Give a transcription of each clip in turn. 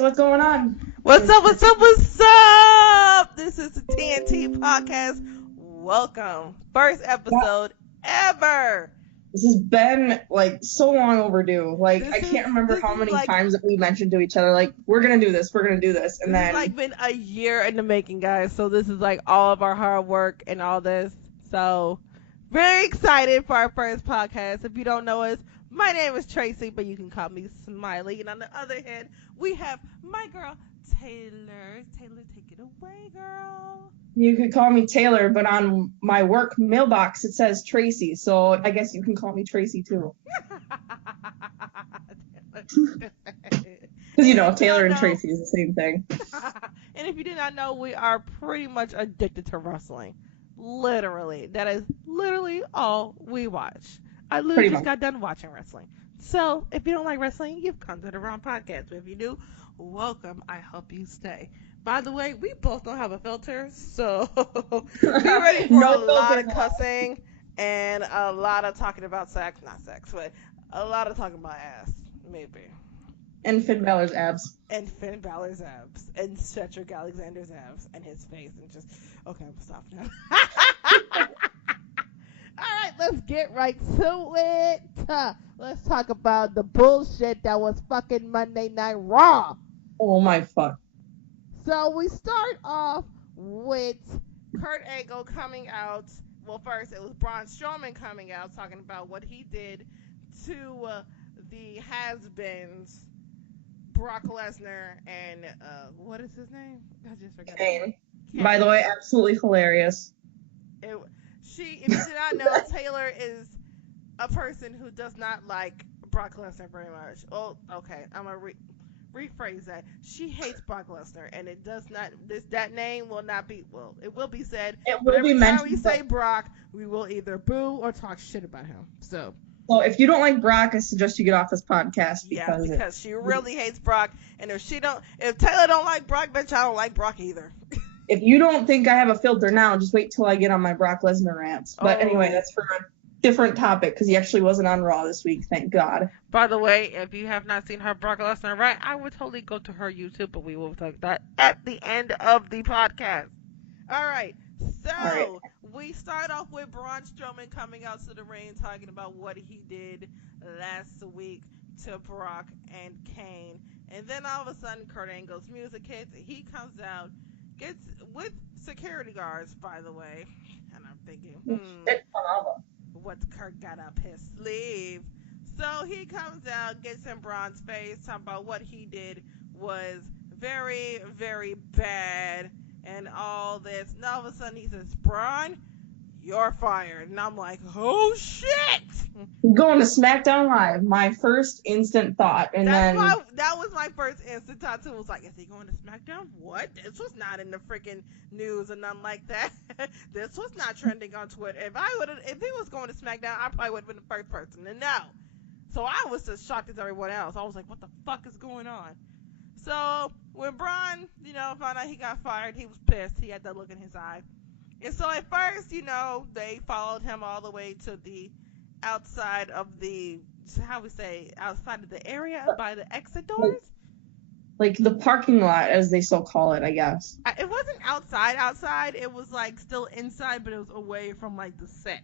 guys, what's going on? What's up? This is the T&T Podcast. Welcome. First episode ever. This has been, so long overdue. I can't remember how many times that we mentioned to each other, we're going to do this, And then it's been a year in the making, guys. So this is, all of our hard work and all this. So, very excited for our first podcast. If you don't know us, my name is Tracy, but you can call me Smiley. And on the other hand, we have my girl, Taylor. Taylor, take it away, girl. You could call me Taylor, but on my work mailbox it says Tracy, so I guess you can call me Tracy too. Because Taylor and Tracy is the same thing. And if you did not know, we are pretty much addicted to wrestling. Literally. That is literally all we watch. I literally just got done watching wrestling. So, if you don't like wrestling, you've come to the wrong podcast. But if you do, welcome. I hope you stay. By the way, we both don't have a filter, so be ready for a lot of cussing and a lot of talking about sex. Not sex, but a lot of talking about ass, maybe. And Finn Balor's abs. And Cedric Alexander's abs and his face. And just, okay, I'm stop now. All right, let's get right to it. Let's talk about the bullshit that was fucking Monday Night Raw. Oh my fuck. So we start off with Kurt Angle coming out. Well, first it was Braun Strowman coming out talking about what he did to the has-beens, Brock Lesnar and what is his name? I just forgot. Kane. By the way, absolutely hilarious. If you did not know, Taylor is a person who does not like Brock Lesnar very much. Oh, okay. I'm gonna rephrase that. She hates Brock Lesnar, and it does not. That name will not be. Well, it will be said. It will be mentioned. Every time we say Brock, we will either boo or talk shit about him. So. Well, if you don't like Brock, I suggest you get off this podcast because she really hates Brock, and if Taylor don't like Brock, bitch, I don't like Brock either. If you don't think I have a filter now, just wait till I get on my Brock Lesnar rants. But anyway, that's for a different topic because he actually wasn't on Raw this week, thank God. By the way, if you have not seen her Brock Lesnar rant, I would totally go to her YouTube, but we will talk that at the end of the podcast. All right, so we start off with Braun Strowman coming out to the ring talking about what he did last week to Brock and Kane. And then all of a sudden, Kurt Angle's music hits. He comes out, gets with security guards, by the way. And I'm thinking, what's Kurt got up his sleeve? So he comes out, gets in Braun's face, talking about what he did was very, very bad and all this. And all of a sudden he says, Braun, you're fired. And I'm like, oh shit! Going to SmackDown Live, my first instant thought. And that was my first instant thought too. It was like, is he going to SmackDown? What? This was not in the freaking news and nothing like that. This was not trending on Twitter. If he was going to SmackDown, I probably would have been the first person to know. So I was as shocked as everyone else. I was like, what the fuck is going on? So when Braun, found out he got fired, he was pissed. He had that look in his eye. And so at first, they followed him all the way to the outside of the, outside of the area by the exit doors? Like the parking lot, as they still call it, I guess. It wasn't outside. It was still inside, but it was away from the set,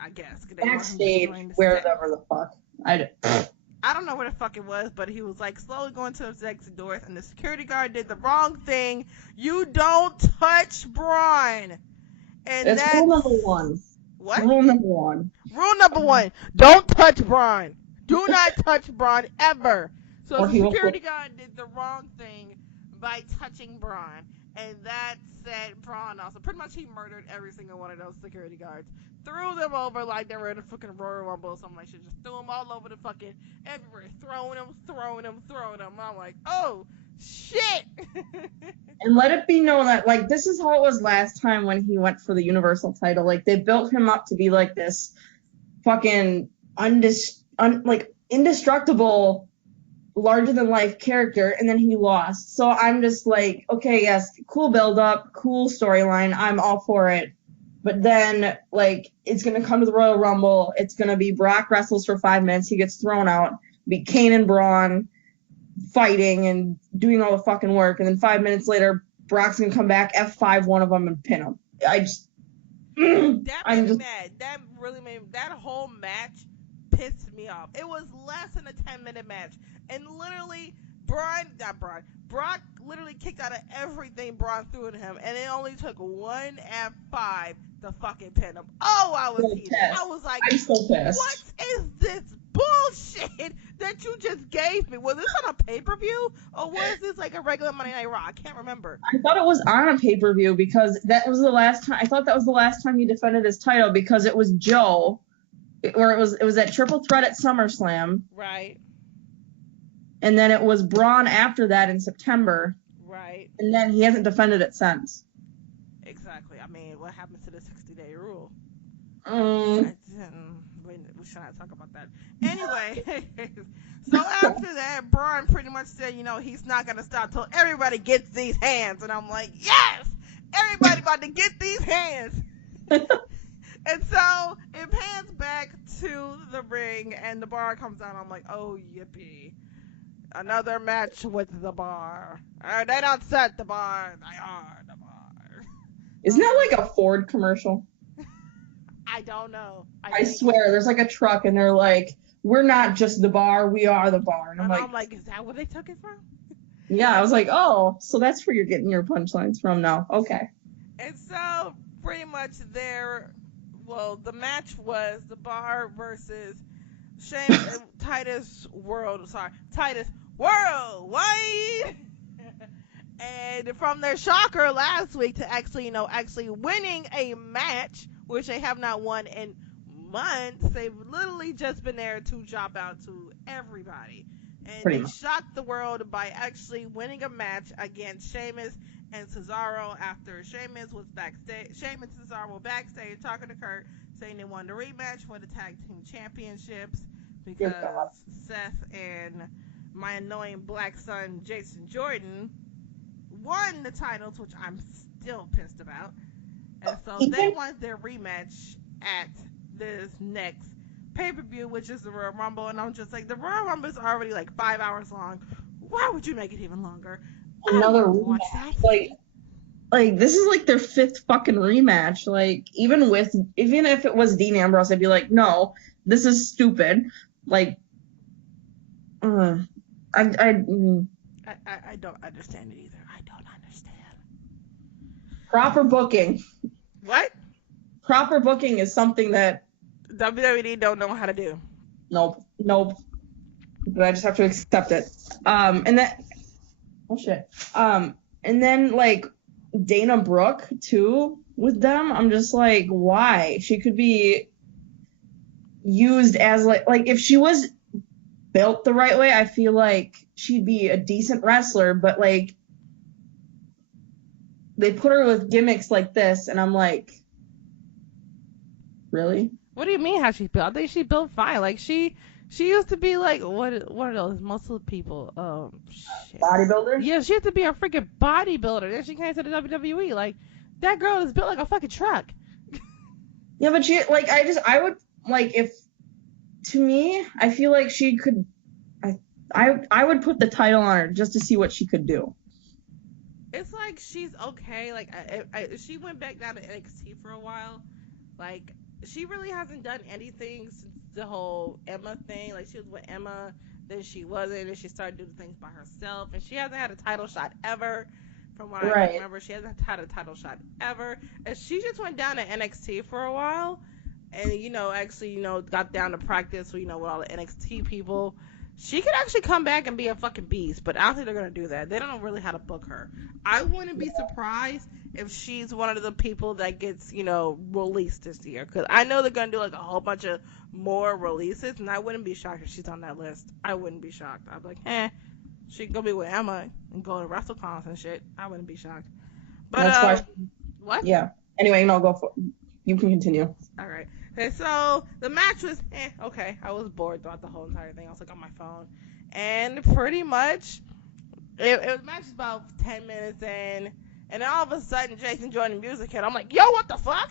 I guess. Backstage, wherever the fuck. I don't know where the fuck it was, but he was slowly going to his exit doors, and the security guard did the wrong thing. You don't touch Braun. And that's rule number one. What? Rule number one. Rule number one. Don't touch Braun. Do not touch Braun ever. So the security guard did the wrong thing by touching Braun. And that set Braun off. So pretty much he murdered every single one of those security guards. Threw them over like they were in a fucking Royal Rumble or something like that. Just threw them all over the fucking everywhere. Throwing them. I'm like, oh, shit. And let it be known that, this is how it was last time when he went for the Universal title. They built him up to be this fucking indestructible, larger-than-life character, and then he lost. So I'm just okay, yes, cool build-up, cool storyline, I'm all for it. But then, it's going to come to the Royal Rumble, it's going to be Brock wrestles for 5 minutes, he gets thrown out, be Kane and Braun, fighting and doing all the fucking work, and then 5 minutes later, Brock's gonna come back, F5 one of them, and pin him. That I'm made me just mad. That really made that whole match pissed me off. It was less than a 10-minute match, and literally Brock literally kicked out of everything Braun threw at him, and it only took one F5 to fucking pin him. Oh, I was heated. I was like, I'm so pissed. What is this bullshit that you just gave me? Was this on a pay-per-view, or was this like a regular Monday Night Raw? I can't remember. I thought it was on a pay-per-view because that was the last time. I thought that was the last time he defended his title because it was Joe, or it was that triple threat at SummerSlam. Right. And then it was Braun after that in September. Right. And then he hasn't defended it since. Exactly. I mean, what happens to the 60-day rule? We should not talk about that. Anyway, so after that, Braun pretty much said, he's not going to stop till everybody gets these hands. And I'm like, yes! Everybody about to get these hands! And so it pans back to the ring, and the bar comes out. I'm like, oh, yippee. Another match with the bar. They don't set the bar. They are the bar. Isn't that like a Ford commercial? I don't know. I swear, there's like a truck, and they're like, we're not just the bar, we are the bar. And I'm like, is that where they took it from? Yeah, I was like, oh, so that's where you're getting your punchlines from now. Okay. And so, pretty much the match was the bar versus Sheamus and Titus Worldwide. And from their shocker last week to actually winning a match, which they have not won in months, they've literally just been there to job out to everybody. And they shocked the world by actually winning a match against Sheamus and Cesaro after Sheamus and Cesaro were backstage talking to Kurt, saying they wanted a rematch for the tag team championships because Seth and my annoying black son Jason Jordan won the titles, which I'm still pissed about. And so they want their rematch at this next pay-per-view, which is the Royal Rumble. And I'm just like, the Royal Rumble is already like 5 hours long. Why would you make it even longer? Another rematch. Like this is like their 5th fucking rematch. Like even if it was Dean Ambrose, I'd be like, no, this is stupid. Like, I don't understand it either. I don't understand. Proper booking. What? Proper booking is something that WWE don't know how to do. Nope. But I just have to accept it. And then like Dana Brooke too with them. I'm just like, why? She could be used as like if she was built the right way, I feel like she'd be a decent wrestler, but like they put her with gimmicks like this, and I'm like, really? What do you mean how she built? I think she built fine. Like she used to be like what are those muscle people? Bodybuilder? Yeah, she used to be a freaking bodybuilder. Then she came to the WWE. Like that girl is built like a fucking truck. Yeah, but I would like if to me, I feel like she could. I would put the title on her just to see what she could do. It's like she's okay. Like she went back down to NXT for a while. Like she really hasn't done anything since the whole Emma thing. Like she was with Emma, then she wasn't, and she started doing things by herself. And she hasn't had a title shot ever. From what I remember, she hasn't had a title shot ever. And she just went down to NXT for a while. And, got down to practice, with all the NXT people. She could actually come back and be a fucking beast, but I don't think they're going to do that. They don't know really how to book her. I wouldn't be surprised if she's one of the people that gets, released this year. Because I know they're going to do, like, a whole bunch of more releases, and I wouldn't be shocked if she's on that list. I wouldn't be shocked. I'd be like, she can go be with Emma and go to WrestleCons and shit. I wouldn't be shocked. But, that's why what? Yeah. Anyway, no, go for it. You can continue. All right. And so the match was okay. I was bored throughout the whole entire thing. I was like on my phone, and pretty much it was match about 10 minutes in, and then all of a sudden Jason Jordan music hit. I'm like, yo, what the fuck?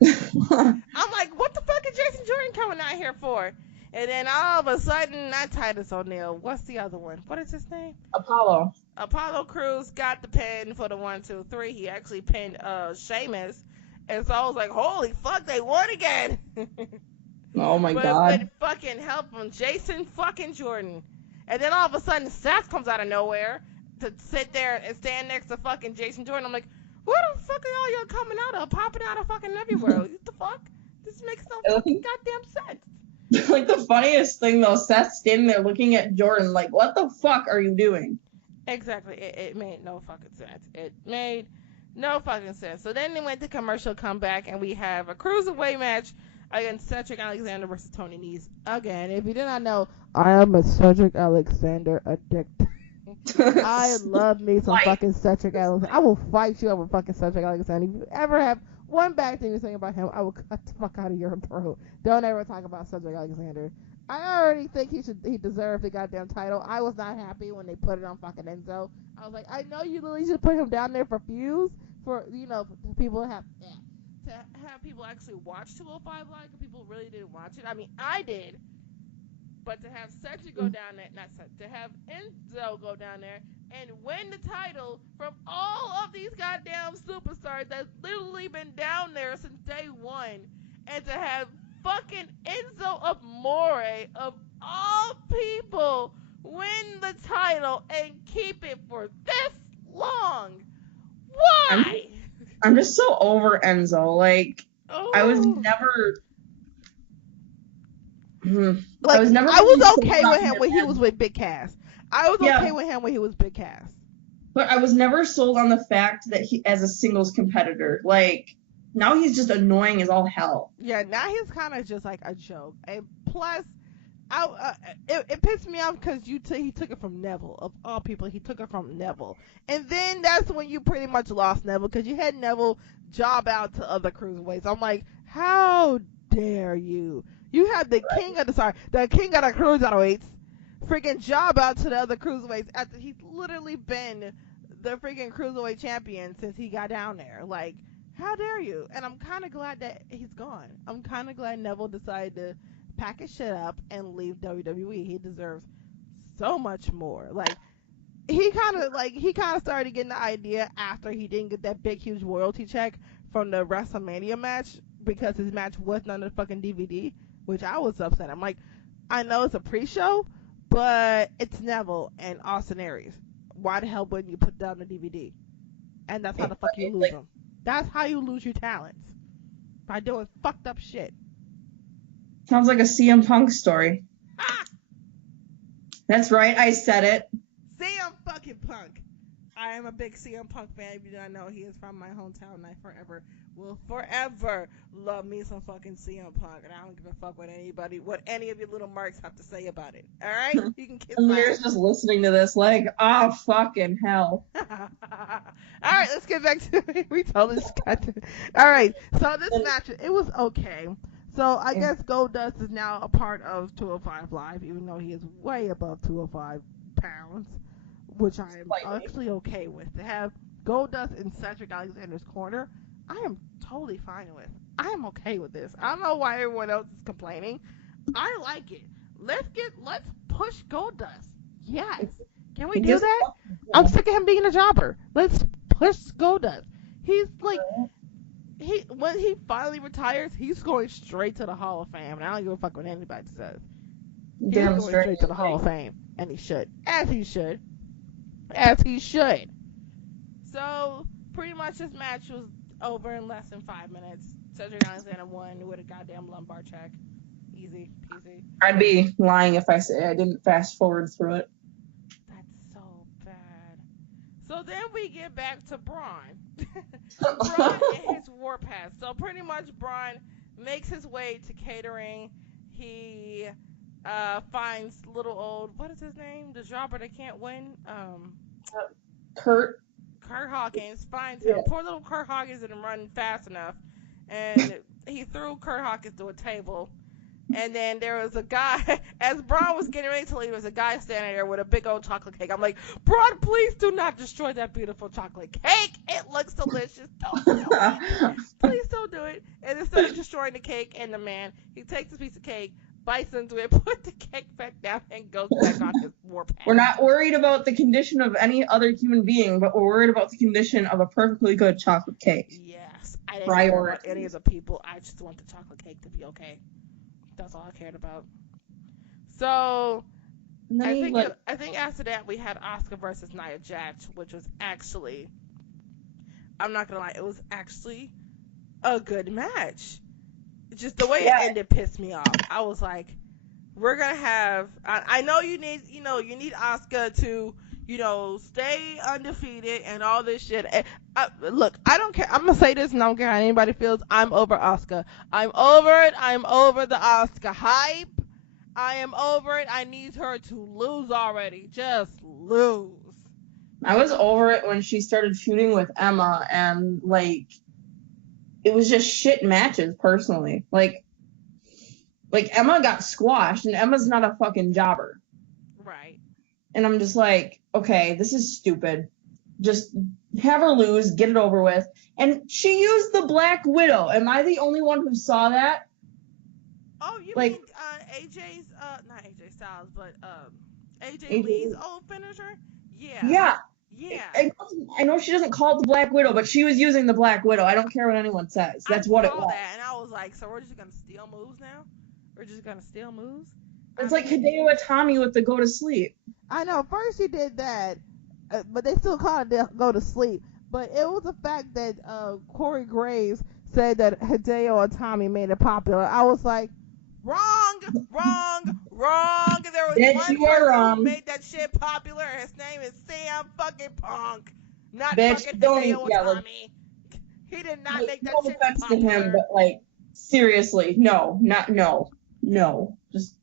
I'm like, what the fuck is Jason Jordan coming out here for? And then all of a sudden, not Titus O'Neil. What's the other one? What is his name? Apollo. Apollo Crews got the pin for the 1-2-3. He actually pinned Sheamus. And so I was like, holy fuck, they won again. Oh my god. With fucking help from Jason fucking Jordan. And then all of a sudden, Seth comes out of nowhere to sit there and stand next to fucking Jason Jordan. I'm like, where the fuck are all y'all coming out of? Popping out of fucking everywhere. What the fuck? This makes no fucking goddamn sense. Like, the funniest thing, though, Seth standing there looking at Jordan like, what the fuck are you doing? Exactly. It made no fucking sense. It made no fucking sense. So then they went to commercial, come back, and we have a cruiserweight match against Cedric Alexander versus Tony Nese. Again, if you did not know, I am a Cedric Alexander addict. I love me some fucking Cedric Alexander. I will fight you over fucking Cedric Alexander. If you ever have one bad thing to say about him, I will cut the fuck out of your throat. Don't ever talk about Cedric Alexander. I already think he deserved the goddamn title. I was not happy when they put it on fucking Enzo. I was like, I know you literally should put him down there for feuds, for for people to have people actually watch 205 Live, because people really didn't watch it. I mean, I did. But to have Cedric go down there, to have Enzo go down there and win the title from all of these goddamn superstars that's literally been down there since day one, and to have fucking Enzo Amore, of all people, win the title and keep it for this long. Why? I'm just so over Enzo. Like, I was never... Like, I was okay with him when he was with Big Cass. I was okay with him when he was Big Cass. But I was never sold on the fact that he, as a singles competitor, like, now he's just annoying as all hell. Yeah, now he's kind of just like a joke. And plus, it pissed me off because he took it from Neville. Of all people, he took it from Neville. And then that's when you pretty much lost Neville, because you had Neville job out to other cruiserweights. I'm like, how dare you? You have the king of the cruiserweights freaking job out to the other cruiserweights after he's literally been the freaking cruiserweight champion since he got down there. Like, how dare you? And I'm kind of glad that he's gone. I'm kind of glad Neville decided to pack his shit up and leave WWE. He deserves so much more. Like, he kind of started getting the idea after he didn't get that big huge royalty check from the WrestleMania match, because his match wasn't on the fucking DVD, which I was upset. I'm like, I know it's a pre-show, but it's Neville and Austin Aries. Why the hell wouldn't you put down the DVD? And that's how the fuck you lose them. That's how you lose your talents. By doing fucked up shit. Sounds like a CM Punk story. Ah! That's right, I said it. CM fucking Punk. I am a big CM Punk fan. If you don't know, he is from my hometown, and I forever will forever love me some fucking CM Punk. And I don't give a fuck what any of your little marks have to say about it. All right? You can kiss my ass. Just listening to this, like, oh, fucking hell. All right, let's get back to it. We totally got to. All right, so this match, it was okay. So I guess Goldust is now a part of 205 Live, even though he is way above 205 pounds, which I am actually okay with. To have Goldust in Cedric Alexander's corner, I am totally fine with. I am okay with this. I don't know why everyone else is complaining. I like it. Let's push Goldust. Yes. Can we do that? I'm sick of him being a jobber. Let's push Goldust. He's like, when he finally retires, he's going straight to the Hall of Fame. And I don't give a fuck what anybody says. He's going straight to the Hall of Fame. And he should. As he should. As he should. So, pretty much this match was over in less than 5 minutes. Cedric Alexander won with a goddamn lumbar check. Easy peasy. I'd be lying if I say I didn't fast forward through it. That's so bad. So then we get back to Braun. Braun and his warpath. So pretty much Braun makes his way to catering. He finds little old, what is his name? The jobber that can't win? Kurt Hawkins finds him. Poor little Kurt Hawkins didn't run fast enough. And he threw Kurt Hawkins to a table. And then there was a guy, as Braun was getting ready to leave, there was a guy standing there with a big old chocolate cake. I'm like, Braun, please do not destroy that beautiful chocolate cake. It looks delicious. Don't do it. Please don't do it. And instead of destroying the cake and the man, he takes a piece of cake, bites into it, put the cake back down, and goes back on his warpath. We're not worried about the condition of any other human being, but we're worried about the condition of a perfectly good chocolate cake. Yes. I didn't care about any of the people. I just want the chocolate cake to be okay. That's all I cared about. So I think after that we had Asuka versus Nia Jax, which was actually, I'm not gonna lie, it was actually a good match. Just the way it ended pissed me off. I was like, we're gonna have. I know you need Asuka to, stay undefeated and all this shit. Look, I don't care. I'm gonna say this, and I don't care how anybody feels. I'm over Asuka. I'm over it. I'm over the Asuka hype. I am over it. I need her to lose already. Just lose. I was over it when she started feuding with Emma, and it was just shit matches, personally. Like Emma got squashed, and Emma's not a fucking jobber. Right. And I'm just like, okay, this is stupid. Just have her lose, get it over with. And she used the Black Widow. Am I the only one who saw that? Oh, you mean AJ's, not AJ Styles, but AJ Lee's old finisher? Yeah. Yeah. I know she doesn't call it the Black Widow, but she was using the Black Widow. I don't care what anyone says. That's what it was. That, and I was like, so we're just going to steal moves now? We're just going to steal moves? It's like Hideo Itami with the go to sleep. I know. First he did that, but they still called it go to sleep. But it was the fact that Corey Graves said that Hideo Itami made it popular. I was like, wrong. There was one person who made that shit popular. His name is Sam fucking Punk, not fucking Hideo Itami. He did not make that shit popular. To him, but seriously, no. Just.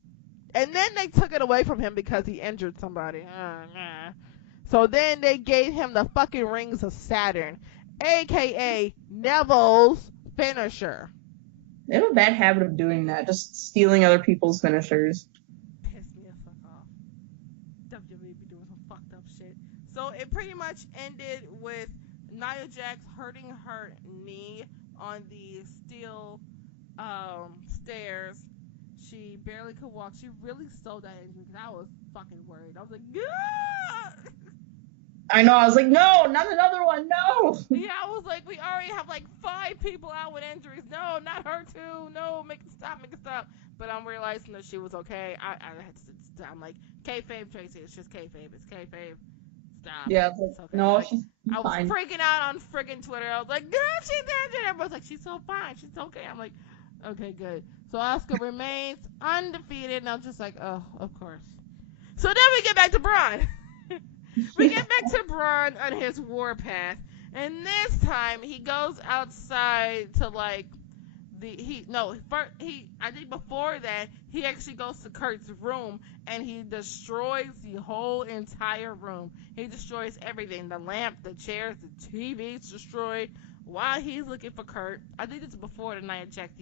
And then they took it away from him because he injured somebody. So then they gave him the fucking Rings of Saturn, a.k.a. Neville's finisher. They have a bad habit of doing that, just stealing other people's finishers. Piss me the fuck off. WWE be doing some fucked up shit. So it pretty much ended with Nia Jax hurting her knee on the steel stairs. She barely could walk. She really sold that injury because I was fucking worried. I was like, yeah! I know. I was like, no, not another one. No. Yeah, I was like, we already have 5 people out with injuries. No, not her too. No, make it stop. But I'm realizing that she was okay. I'm like, kayfabe, Tracy. It's just kayfabe. It's kayfabe. Stop. Yeah. It's okay. No, I was freaking out on friggin' Twitter. I was like, girl, she's injured. Everyone's like, she's so fine. She's okay. I'm like, okay, good. So Asuka remains undefeated, and I'm just like, oh, of course. So then we get back to Braun. We get back to Braun on his warpath, and this time he goes outside to I think before that he actually goes to Kurt's room and he destroys the whole entire room. He destroys everything, the lamp, the chairs, the TV's destroyed while he's looking for Kurt. I think this is before the Nia Jax,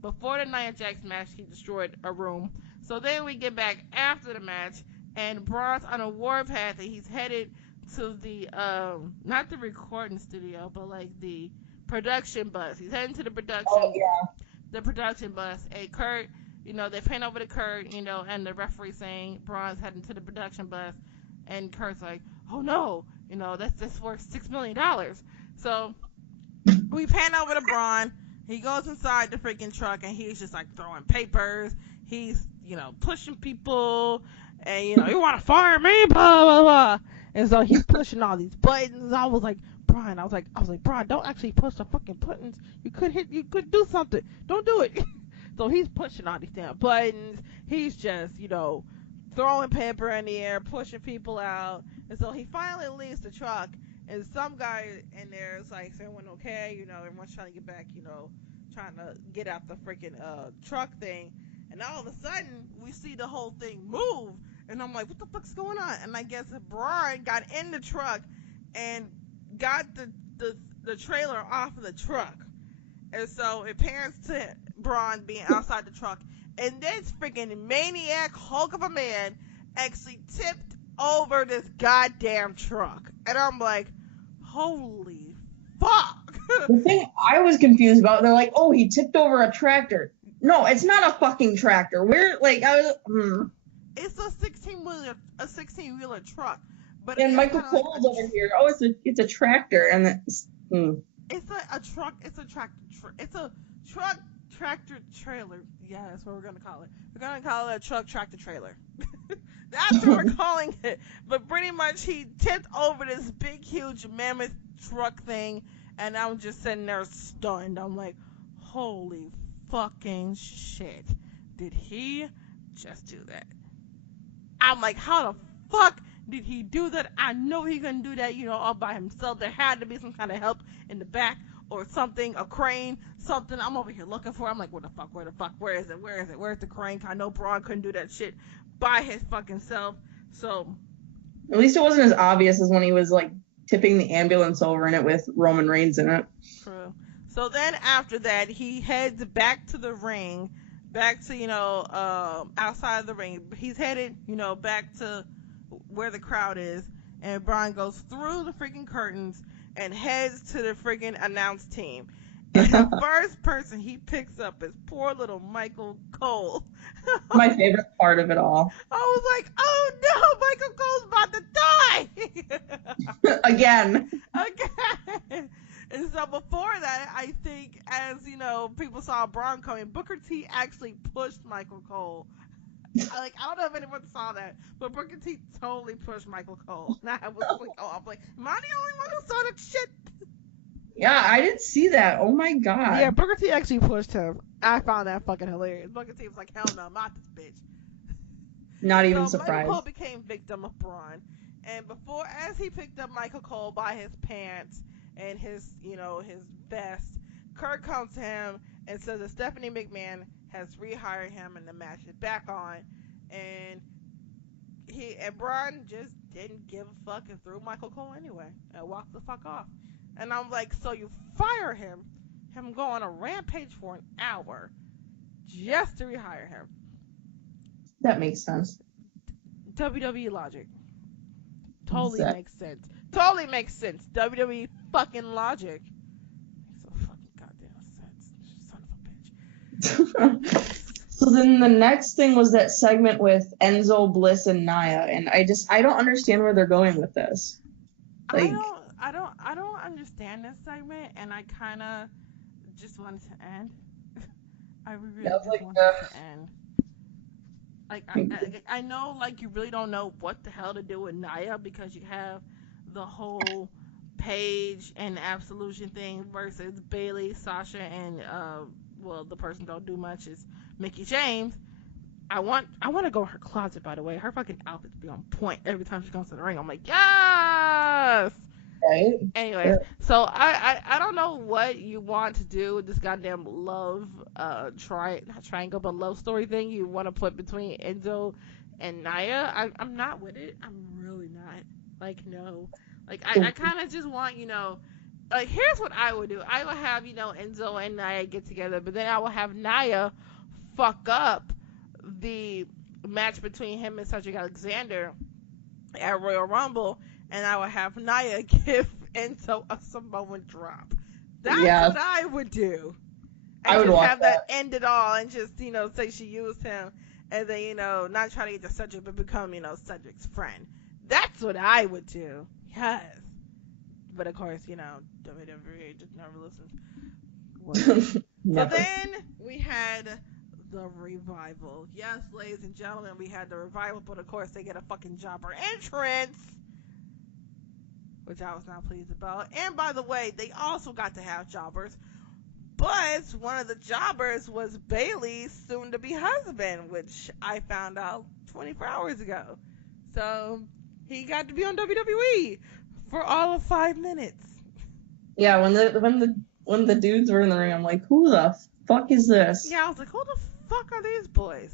before the Nia Jax match he destroyed a room. So then we get back after the match, and Braun's on a warpath, and he's headed to the, not the recording studio, but the production bus. He's heading to the production bus. And Kurt, they pan over to Kurt, and the referee saying Braun's heading to the production bus. And Kurt's like, oh no, that's worth $6 million. So we pan over to Braun. He goes inside the freaking truck, and he's just throwing papers. He's, pushing people. And, you want to fire me, blah, blah, blah. And so he's pushing all these buttons. I was like, Brian, Brian, don't actually push the fucking buttons. You could do something. Don't do it. So he's pushing all these damn buttons. He's just, throwing paper in the air, pushing people out. And so he finally leaves the truck. And some guy in there is saying, okay, everyone's trying to get back, trying to get out the freaking truck thing. And all of a sudden, we see the whole thing move. And I'm like, what the fuck's going on? And I guess Braun got in the truck and got the trailer off of the truck. And so it pans to Braun being outside the truck. And this freaking maniac Hulk of a man actually tipped over this goddamn truck. And I'm like, holy fuck. The thing I was confused about, they're like, oh, he tipped over a tractor. No, it's not a fucking tractor. Where, like, It's a 16-wheeler truck. But and it's Michael kinda like Cole's over here. Oh, it's a tractor, and it's. It's a truck. It's a tractor. It's a truck tractor trailer. Yeah, that's what we're gonna call it. We're gonna call it a truck tractor trailer. That's what we're calling it. But pretty much, he tipped over this big, huge mammoth truck thing, and I'm just sitting there stunned. I'm like, holy fucking shit! Did he just do that? I'm like, how the fuck did he do that? I know he couldn't do that, all by himself. There had to be some kind of help in the back or something, a crane, something. I'm over here looking for it. I'm like, where the fuck, where is it, where's the crane? I know Braun couldn't do that shit by his fucking self. So At least it wasn't as obvious as when he was, like, tipping the ambulance over in it with Roman Reigns in it. true. So then after that, he heads back to the ring, back to, outside of the ring. He's headed, back to where the crowd is, and Braun goes through the freaking curtains and heads to the freaking announce team. And the first person he picks up is poor little Michael Cole. My favorite part of it all. I was like, oh no, Michael Cole's about to die! Again. Again! And so before that, I think, as people saw Braun coming, Booker T actually pushed Michael Cole. I don't know if anyone saw that, but Booker T totally pushed Michael Cole. And I was like, am I the only one who saw that shit? Yeah, I didn't see that. Oh my god. Yeah, Booker T actually pushed him. I found that fucking hilarious. Booker T was like, hell no, not this bitch. Not even so surprised. Michael Cole became victim of Braun. And as he picked up Michael Cole by his pants and his vest, Kurt comes to him and says that Stephanie McMahon has rehired him and the match is back on. And Braun just didn't give a fuck and threw Michael Cole anyway and walked the fuck off. And I'm like, so you fire him go on a rampage for an hour just to rehire him. That makes sense. WWE logic. Totally makes sense. Totally makes sense. WWE fucking logic. Makes so fucking goddamn sense. Son of a bitch. So then the next thing was that segment with Enzo, Bliss, and Nia, and I don't understand where they're going with this. Like, I don't understand this segment, and I kind of just want it to end. I really just want it to end. Like, I know, like, you really don't know what the hell to do with Nia because you have the whole Paige and Absolution thing versus Bayley, Sasha, and the person don't do much is Mickie James. I want to go in her closet, by the way. Her fucking outfits be on point every time she comes to the ring. I'm like, yes. Right. Anyway, so I don't know what you want to do with this goddamn love not triangle but love story thing you want to put between Enzo and Nia. I'm not with it. I'm really not. Like, no. Like, I kind of just want, like, here's what I would do. I would have, Enzo and Nia get together, but then I will have Nia fuck up the match between him and Cedric Alexander at Royal Rumble, and I would have Nia give Enzo a Samoan drop. That's what I would do. And I would just watch have that end it all and just, say she used him and then, not try to get to Cedric but become, Cedric's friend. That's what I would do. Yes. But of course, WWE just never listens. So then we had the revival. Yes, ladies and gentlemen, we had the revival, but of course they get a fucking jobber entrance, which I was not pleased about. And by the way, they also got to have jobbers, but one of the jobbers was Bayley's soon-to-be husband, which I found out 24 hours ago. So he got to be on WWE for all of 5 minutes. Yeah, when the dudes were in the ring, I'm like, who the fuck is this? Yeah, I was like, who the fuck are these boys?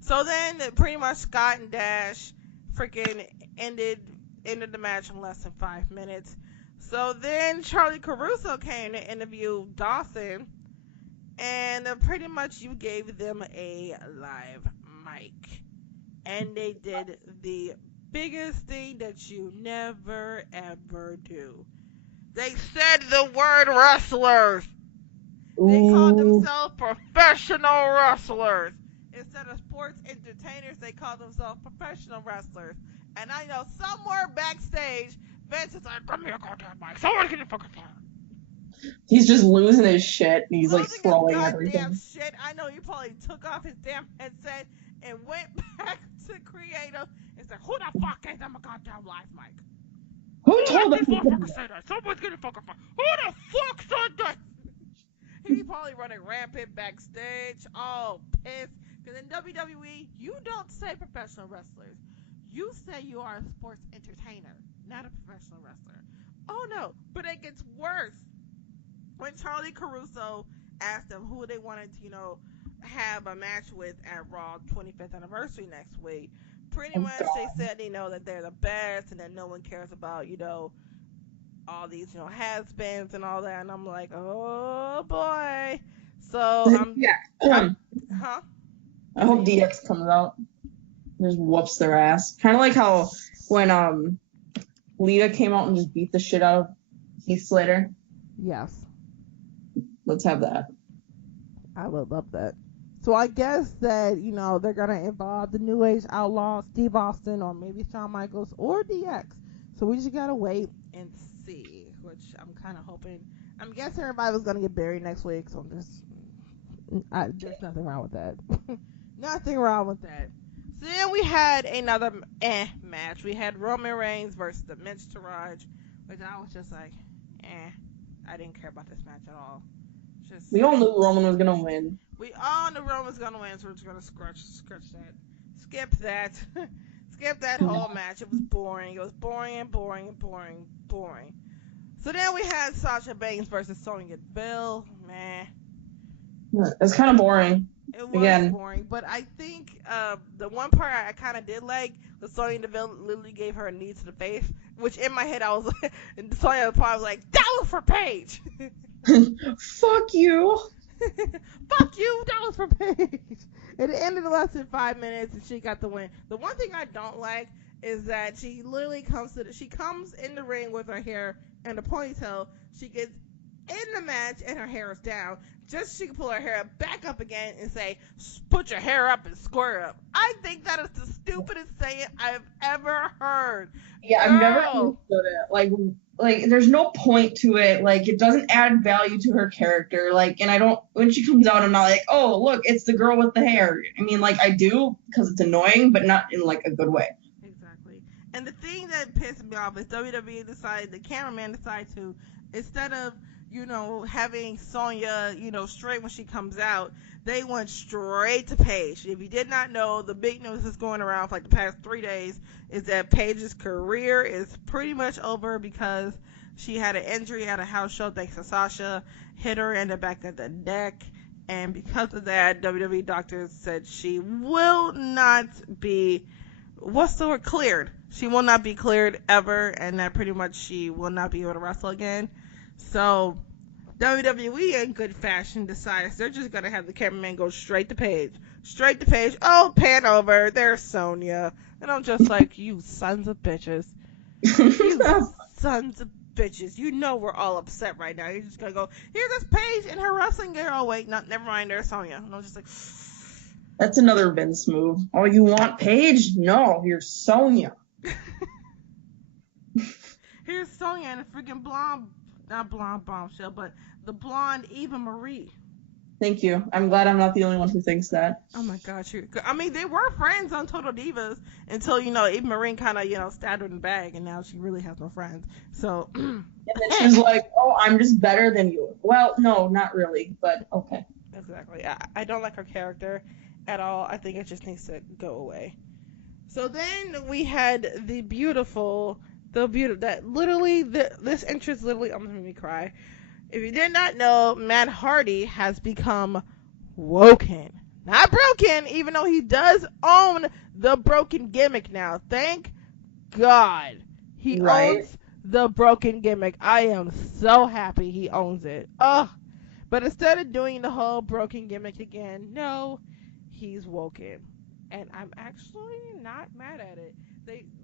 So then pretty much Scott and Dash freaking ended the match in less than 5 minutes. So then Charlie Caruso came to interview Dawson, and pretty much you gave them a live mic, and they did the biggest thing that you never ever do. They said the word wrestlers. They called themselves professional wrestlers. Instead of sports entertainers, they call themselves professional wrestlers. And I know somewhere backstage, Vince is like, "Give me a goddamn mic. Someone get the fucking phone." He's just losing his shit, and he's like Losing his throwing goddamn everything. shit. I know he probably took off his damn headset and went back to creative and said, "Who the fuck gave them a goddamn live mic? Who told this him? motherfucker say that? Someone's getting fucking phone. Who the fuck said that?" He probably running rampant backstage, all pissed. Because in WWE, you don't say professional wrestlers. You say you are a sports entertainer, not a professional wrestler. Oh no, but it gets worse. When Charlie Caruso asked them who they wanted to, have a match with at Raw 25th anniversary next week, pretty much they said they know that they're the best and that no one cares about, all these, has-beens and all that. And I'm like, oh boy. So, huh? I hope DX comes out. Just whoops their ass. Kind of like how when Lita came out and just beat the shit out of Heath Slater. Yes. Let's have that. I would love that. So I guess that, they're going to involve the New Age Outlaw, Steve Austin, or maybe Shawn Michaels, or DX. So we just got to wait and see, which I'm kind of hoping. I'm guessing everybody was going to get buried next week, so there's nothing wrong with that. Nothing wrong with that. So then we had another match. We had Roman Reigns versus the Entourage, which I was just like, I didn't care about this match at all. We all knew Roman was gonna win. We all knew Roman was gonna win, so we're just gonna scratch that. Skip that. Skip that whole match. It was boring. It was boring. So then we had Sasha Banks versus Sonya Deville. Man. It's kind of boring. It was boring, but I think the one part I kind of did like was Sonya Deville literally gave her a knee to the face, which in my head I was like, and Sonya probably was like, "That was for Paige." Fuck you. Fuck you, that was for Paige. It ended in less than 5 minutes and she got the win. The one thing I don't like is that she literally comes in the ring with her hair and a ponytail. She gets in the match and her hair is down. Just so she can pull her hair back up again and say, "Put your hair up and square up." I think that is the stupidest saying I've ever heard. Yeah, I've never understood it. Like there's no point to it. Like it doesn't add value to her character. Like, and I don't. When she comes out, I'm not like, "Oh, look, it's the girl with the hair." I mean, like I do because it's annoying, but not in like a good way. Exactly. And the thing that pissed me off is WWE decided, the cameraman decided to, instead of having Sonya, straight when she comes out, they went straight to Paige. If you did not know, the big news that's going around for like the past 3 days is that Paige's career is pretty much over because she had an injury at a house show thanks to Sasha, hit her in the back of the neck, and because of that, WWE doctors said she will not be, cleared. She will not be cleared ever, and that pretty much she will not be able to wrestle again. So WWE, in good fashion, decides they're just going to have the cameraman go straight to Paige. Oh, pan over. There's Sonya. And I'm just like, you sons of bitches. You sons of bitches. You know we're all upset right now. You're just going to go, here's this Paige and her wrestling gear. Oh, wait, never mind. There's Sonya. And I'm just like... That's another Vince move. Oh, you want Paige? No, you're Sonya. Here's Sonya and a freaking blonde... Not blonde bombshell, but the blonde Eva Marie. Thank you. I'm glad I'm not the only one who thinks that. Oh my gosh. I mean, they were friends on Total Divas until, Eva Marie kind of, stabbed her in the bag, and now she really has no friends. So. And then she's like, oh, I'm just better than you. Well, no, not really, but okay. Exactly. I don't like her character at all. I think it just needs to go away. So then we had the beautiful, that literally, this interest literally almost made me cry. If you did not know, Matt Hardy has become woken. Not broken, even though he does own the broken gimmick now. Thank God. He owns the broken gimmick. I am so happy he owns it. Ugh. But instead of doing the whole broken gimmick again, no, he's woken. And I'm actually not mad at it.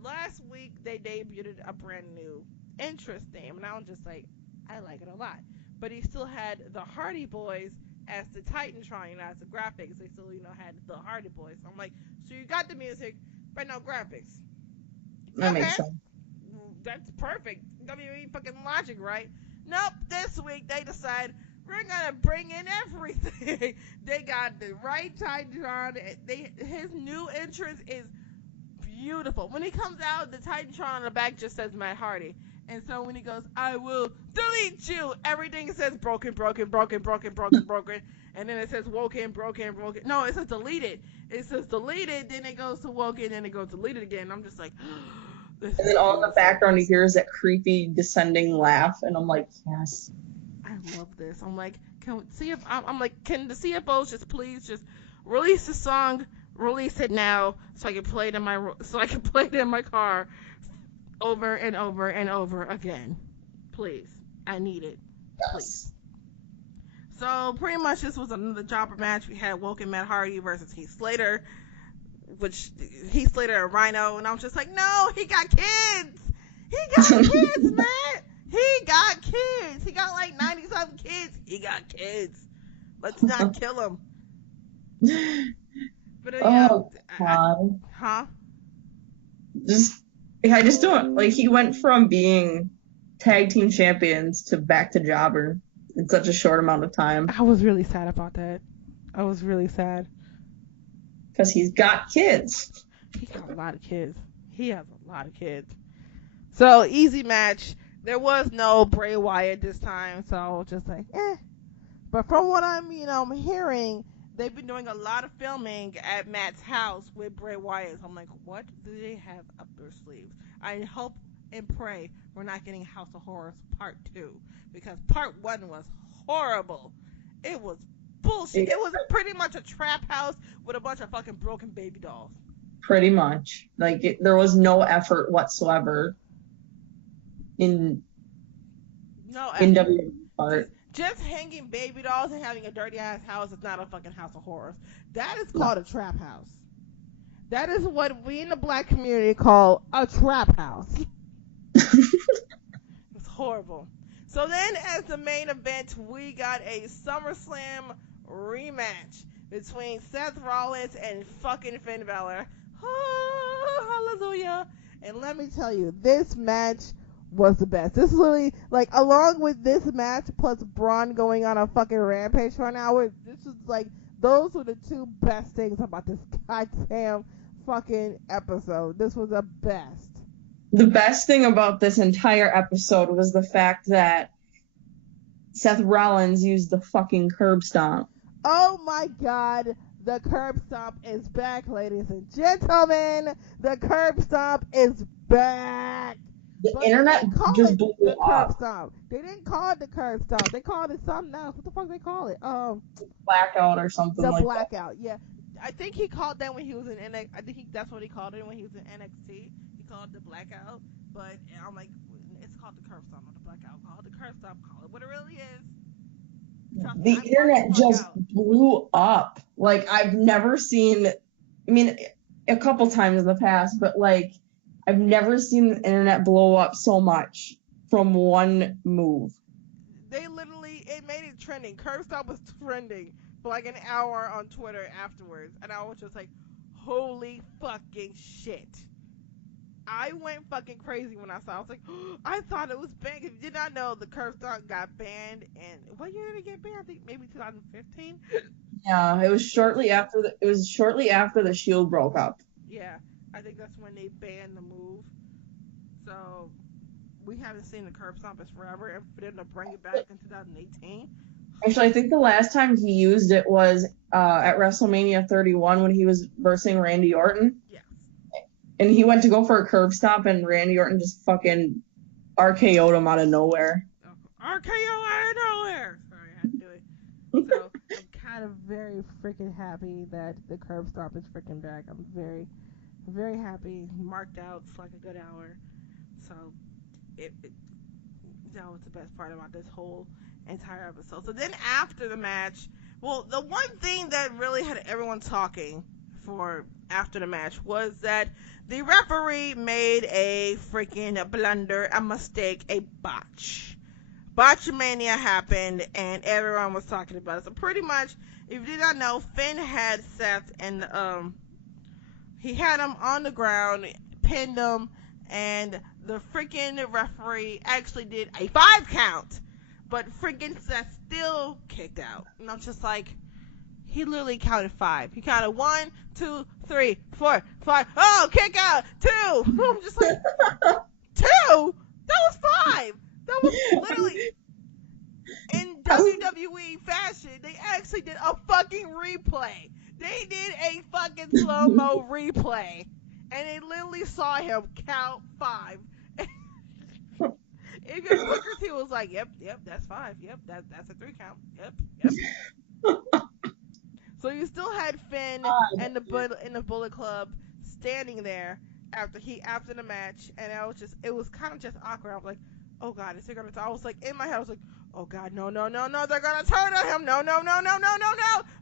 Last week, they debuted a brand new interest name, and I was just like, I like it a lot. but he still had the Hardy Boys as the Titantron, as the graphics. They still, had the Hardy Boys. So I'm like, so you got the music, but no graphics. That makes sense. That's perfect. WWE fucking logic, right? Nope. This week they decide we're gonna bring in everything. They got the right Titantron. His new entrance is beautiful. When he comes out, the Titantron on the back just says Matt Hardy. And so when he goes, I will delete you, everything says broken. And then it says woken. No, it says deleted. It says deleted, then it goes to woken, then it goes deleted again. I'm just like, and then all in the background, you hear is that creepy descending laugh. And I'm like, yes. I love this. I'm like, can the CFOs just please just release the song, release it now, so I can play it in my car over and over and over again. Please. I need it. Yes. Please. So pretty much this was another jobber match. We had Woken Matt Hardy versus Heath Slater, which Heath Slater and Rhino, and I was just like, no, he got kids. He got kids, man. He got kids. He got like 90-something kids. He got kids. Let's not kill him. But God. Huh? I just don't like. He went from being tag team champions to back to jobber in such a short amount of time. I was really sad about that. I was really sad. Because he's got kids. He got a lot of kids. He has a lot of kids. So, easy match. There was no Bray Wyatt this time, so just like, eh. But from what I'm hearing, they've been doing a lot of filming at Matt's house with Bray Wyatt. So I'm like, what do they have up their sleeves? I hope and pray we're not getting House of Horrors Part 2, because Part 1 was horrible. It was bullshit. It was pretty much a trap house with a bunch of fucking broken baby dolls. Pretty much. Like, there was no effort whatsoever in WWE part. Just hanging baby dolls and having a dirty ass house is not a fucking House of Horrors. That is called a trap house. That is what we in the black community call a trap house. It's horrible. So then, as the main event, we got a SummerSlam rematch between Seth Rollins and fucking Finn Balor. Oh, hallelujah. And let me tell you, this match was the best. This is literally, like, along with this match plus Braun going on a fucking rampage for an hour, this was like, those were the two best things about this goddamn fucking episode. This was the best. The best thing about this entire episode was the fact that Seth Rollins used the fucking curb stomp. Oh my god, the curb stomp is back, ladies and gentlemen. The curb stomp is back. The internet just blew the up. Curb stomp. They didn't call it the curb stomp. They called it something else. What the fuck they call it? Blackout or something the like blackout. that. Yeah, I think he called that when he was in NXT. I think that's what he called it when he was in NXT. He called it the blackout. But I'm like, it's called the curb stomp, not the blackout. Call it the curb stomp. Call it what it really is. Trust The me, internet just blew up. Like, I've never seen, I mean, a couple times in the past, but like, I've never seen the internet blow up so much from one move. They literally, it made it trending. Curb stomp was trending for like an hour on Twitter afterwards. And I was just like, holy fucking shit. I went fucking crazy when I saw it. I was like, oh, I thought it was banned. If you did not know, the curb stomp got banned. And what year did it get banned? I think maybe 2015. Yeah, it was shortly after the Shield broke up. Yeah, I think that's when they banned the move. So we haven't seen the curb stomp in forever, and for them to bring it back in 2018. Actually, I think the last time he used it was at WrestleMania 31 when he was versing Randy Orton. Yeah. And he went to go for a curb stomp, and Randy Orton just fucking RKO'd him out of nowhere. RKO out of nowhere! Sorry, I had to do it. So I'm kind of very freaking happy that the curb stomp is freaking back. I'm very, very happy. Marked out for like a good hour. So that was the best part about this whole entire episode. So then after the match, well, the one thing that really had everyone talking for after the match was that the referee made a freaking blunder, a mistake, a botch Botchamania happened, and everyone was talking about it. So pretty much, if you did not know, Finn had Seth, and he had him on the ground, pinned him, and the freaking referee actually did a 5 count, but freaking Seth still kicked out. And I'm just like, he literally counted 5. He counted 1, 2, 3, 4, 5. Oh, kick out 2. I'm just like, 2? That was 5. That was literally, in WWE fashion, they actually did a fucking replay. They did a fucking slow-mo replay. And they literally saw him count 5. If your Booker T was like, yep, that's 5. Yep, that's a 3 count. Yep. So you still had Finn and the Bullet Club standing there after the match, and it was kind of just awkward. I was like, oh god, is he gonna? I was like, in my head, I was like, oh god, no, they're gonna turn on him, no.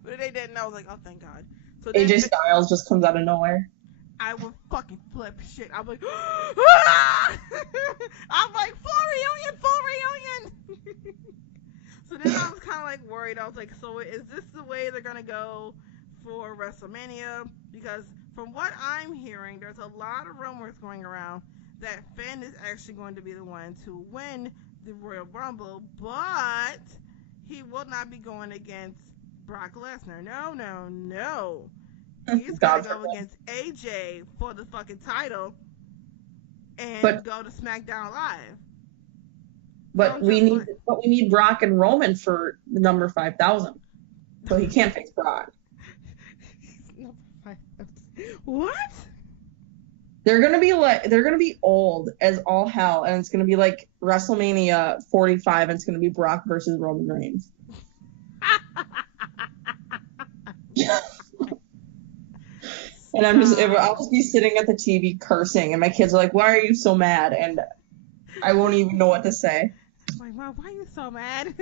But they didn't. I was like, oh thank god. So AJ Styles just comes out of nowhere. I would fucking flip shit. I'm like, ah! I'm like, full reunion. So then I was kind of like worried. I was like, so is this the way they're gonna go for WrestleMania? Because from what I'm hearing, there's a lot of rumors going around that Finn is actually going to be the one to win the Royal Rumble, but he will not be going against Brock Lesnar. No. He's going to go against AJ for the fucking title and go to SmackDown Live. But we need Brock and Roman for the number 5,000. So he can't face Brock. What? They're gonna be old as all hell, and it's gonna be like WrestleMania 45, and it's gonna be Brock versus Roman Reigns. And I'll just be sitting at the TV cursing, and my kids are like, "Why are you so mad?" And I won't even know what to say. I'm like, "Well, why are you so mad?"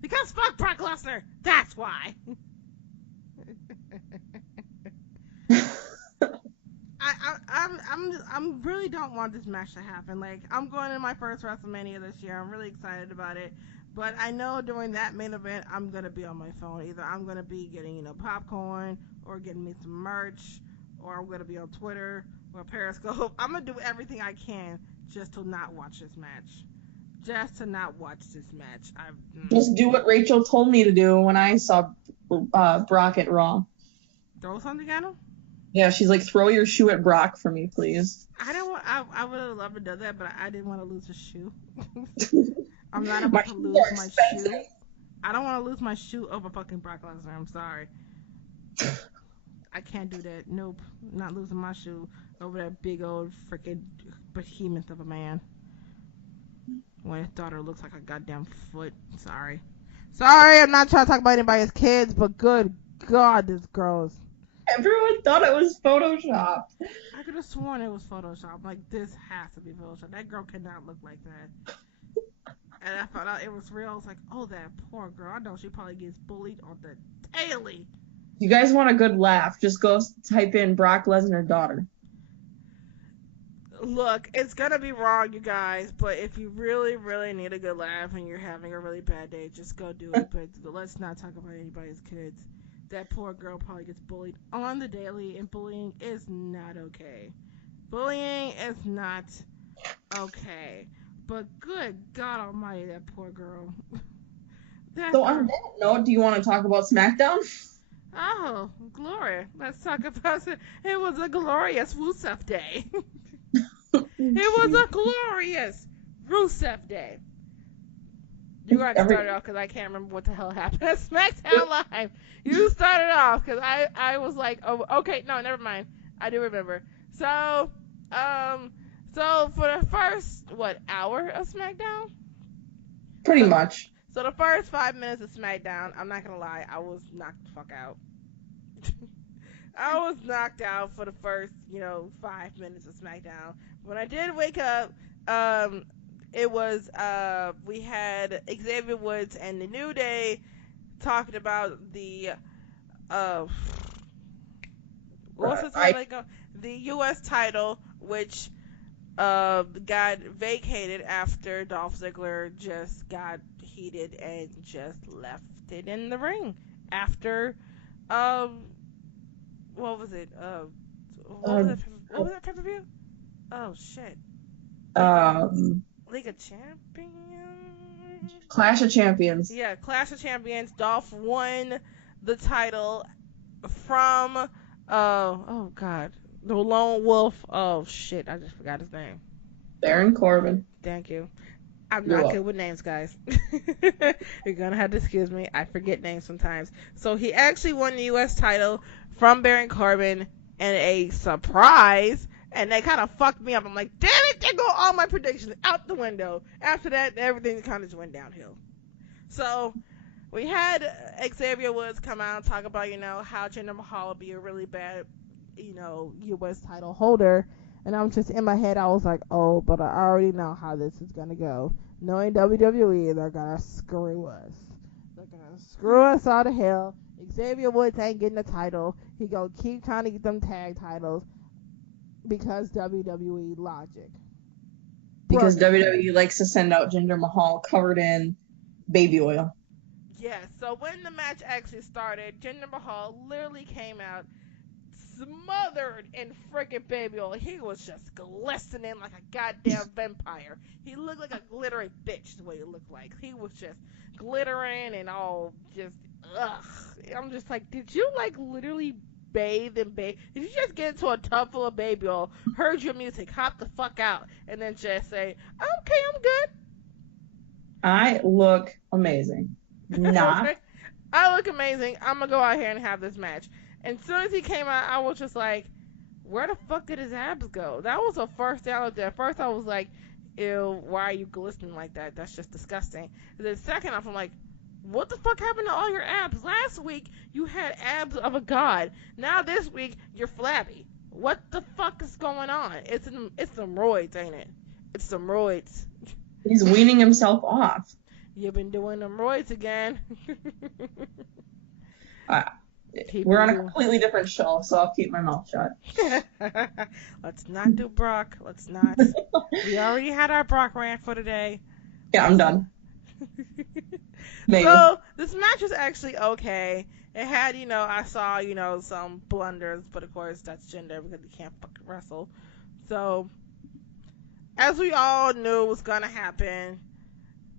Because fuck Brock Lesnar. That's why. I'm really don't want this match to happen. Like, I'm going to my first WrestleMania this year. I'm really excited about it. But I know during that main event, I'm going to be on my phone. Either I'm going to be getting, popcorn or getting me some merch, or I'm going to be on Twitter or Periscope. I'm going to do everything I can just to not watch this match. Just do what Rachel told me to do when I saw Brock at Raw. Throw something at him? Yeah, she's like, throw your shoe at Brock for me, please. I would have loved to do that, but I didn't want to lose a shoe. I'm not about to lose my shoe. I don't want to lose my shoe over fucking Brock Lesnar. I'm sorry. I can't do that. Nope. Not losing my shoe over that big old freaking behemoth of a man. When his daughter looks like a goddamn foot. Sorry, I'm not trying to talk about anybody's kids, but good God, this girl's. Everyone thought it was Photoshopped. I could have sworn it was Photoshopped. Like, this has to be Photoshopped. That girl cannot look like that. And I found out it was real. I was like, oh, that poor girl. I know she probably gets bullied on the daily. You guys want a good laugh? Just go type in Brock Lesnar daughter. Look, it's going to be wrong, you guys, but if you really, really need a good laugh and you're having a really bad day, just go do it. But let's not talk about anybody's kids. That poor girl probably gets bullied on the daily, and bullying is not okay. Bullying is not okay. But good God almighty, that poor girl. So on that note, do you want to talk about SmackDown? Oh, glory. Let's talk about it. It was a glorious Rusev Day. It was a glorious Rusev Day. You got to start it off because I can't remember what the hell happened at SmackDown Live. You started off because I was like, oh, okay, no, never mind. I do remember. So for the first, hour of SmackDown? Pretty much. So the first 5 minutes of SmackDown, I'm not going to lie, I was knocked the fuck out. I was knocked out for the first, 5 minutes of SmackDown. When I did wake up, it was, we had Xavier Woods and the New Day talking about the, the U.S. title, which got vacated after Dolph Ziggler just got heated and just left it in the ring after um what was it? What was that pay-per-view? Oh shit. League of Champions? Clash of Champions. Yeah, Clash of Champions. Dolph won the title from oh god. The Lone Wolf. Oh shit, I just forgot his name. Baron Corbin. Thank you. I'm not good with names, guys. You're gonna have to excuse me. I forget names sometimes. So he actually won the U.S. title from Baron Corbin and a surprise, and they kind of fucked me up. I'm like, damn it, there go all my predictions out the window. After that, everything kind of just went downhill. So we had Xavier Woods come out and talk about, how Jinder Mahal would be a really bad, U.S. title holder. And I'm just in my head, I was like, oh, but I already know how this is going to go. Knowing WWE, they're going to screw us. They're going to screw us all to hell. Xavier Woods ain't getting the title. He going to keep trying to get them tag titles because WWE logic. Because WWE likes to send out Jinder Mahal covered in baby oil. Yeah, so when the match actually started, Jinder Mahal literally came out smothered in freaking baby oil. He was just glistening like a goddamn vampire. He looked like a glittery bitch, is what he looked like. He was just glittering and all just, ugh. I'm just like, did you literally bathe and bathe? Did you just get into a tub full of baby oil, heard your music, hop the fuck out, and then just say, okay, I'm good? I look amazing. Nah. I look amazing. I'm gonna go out here and have this match. And as soon as he came out, I was just like, where the fuck did his abs go? That was the first thing I looked at. First, I was like, ew, why are you glistening like that? That's just disgusting. And then second off, I'm like, what the fuck happened to all your abs? Last week, you had abs of a god. Now this week, you're flabby. What the fuck is going on? It's some roids, ain't it? It's some roids. He's weaning himself off. You've been doing them roids again. We're on a completely different show, so I'll keep my mouth shut. Let's not do Brock. Let's not. We already had our Brock rant for today. Yeah, I'm done. Maybe. So, this match was actually okay. It had, I saw, some blunders, but of course that's Jinder because he can't fucking wrestle. So, as we all knew was going to happen,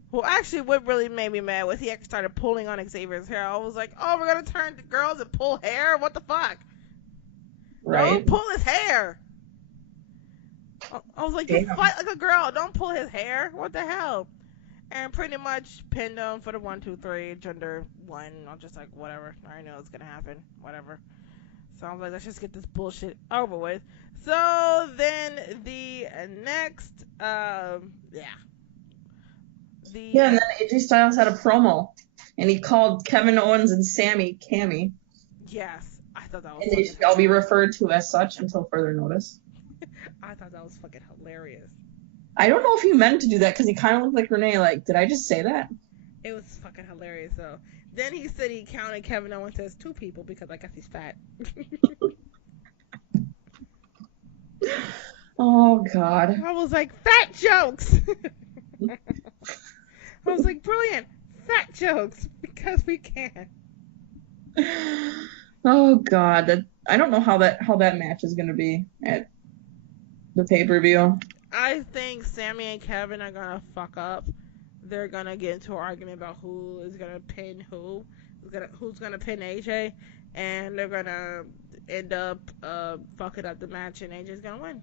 well, actually, what really made me mad was he actually started pulling on Xavier's hair. I was like, oh, we're going to turn to girls and pull hair? What the fuck? Right. Don't pull his hair. I was like, you fight like a girl. Don't pull his hair. What the hell? And pretty much pinned him for the 1, 2, 3. Jinder won. I'm just like, whatever. I already know it's going to happen. Whatever. So I was like, let's just get this bullshit over with. So then the next, and then AJ Styles had a promo, and he called Kevin Owens and Sammy Cammy. Yes, I thought that was. And they shall be referred to as such until further notice. I thought that was fucking hilarious. I don't know if he meant to do that because he kind of looked like Renee. Like, did I just say that? It was fucking hilarious though. Then he said he counted Kevin Owens as 2 people because I guess he's fat. Oh God. I was like, fat jokes. I was like, brilliant, fat jokes because we can. Oh God, I don't know how that match is gonna be at the pay-per-view. I think Sammy and Kevin are gonna fuck up. They're gonna get into an argument about who is gonna pin who's gonna pin AJ, and they're gonna end up fucking up the match, and AJ's gonna win.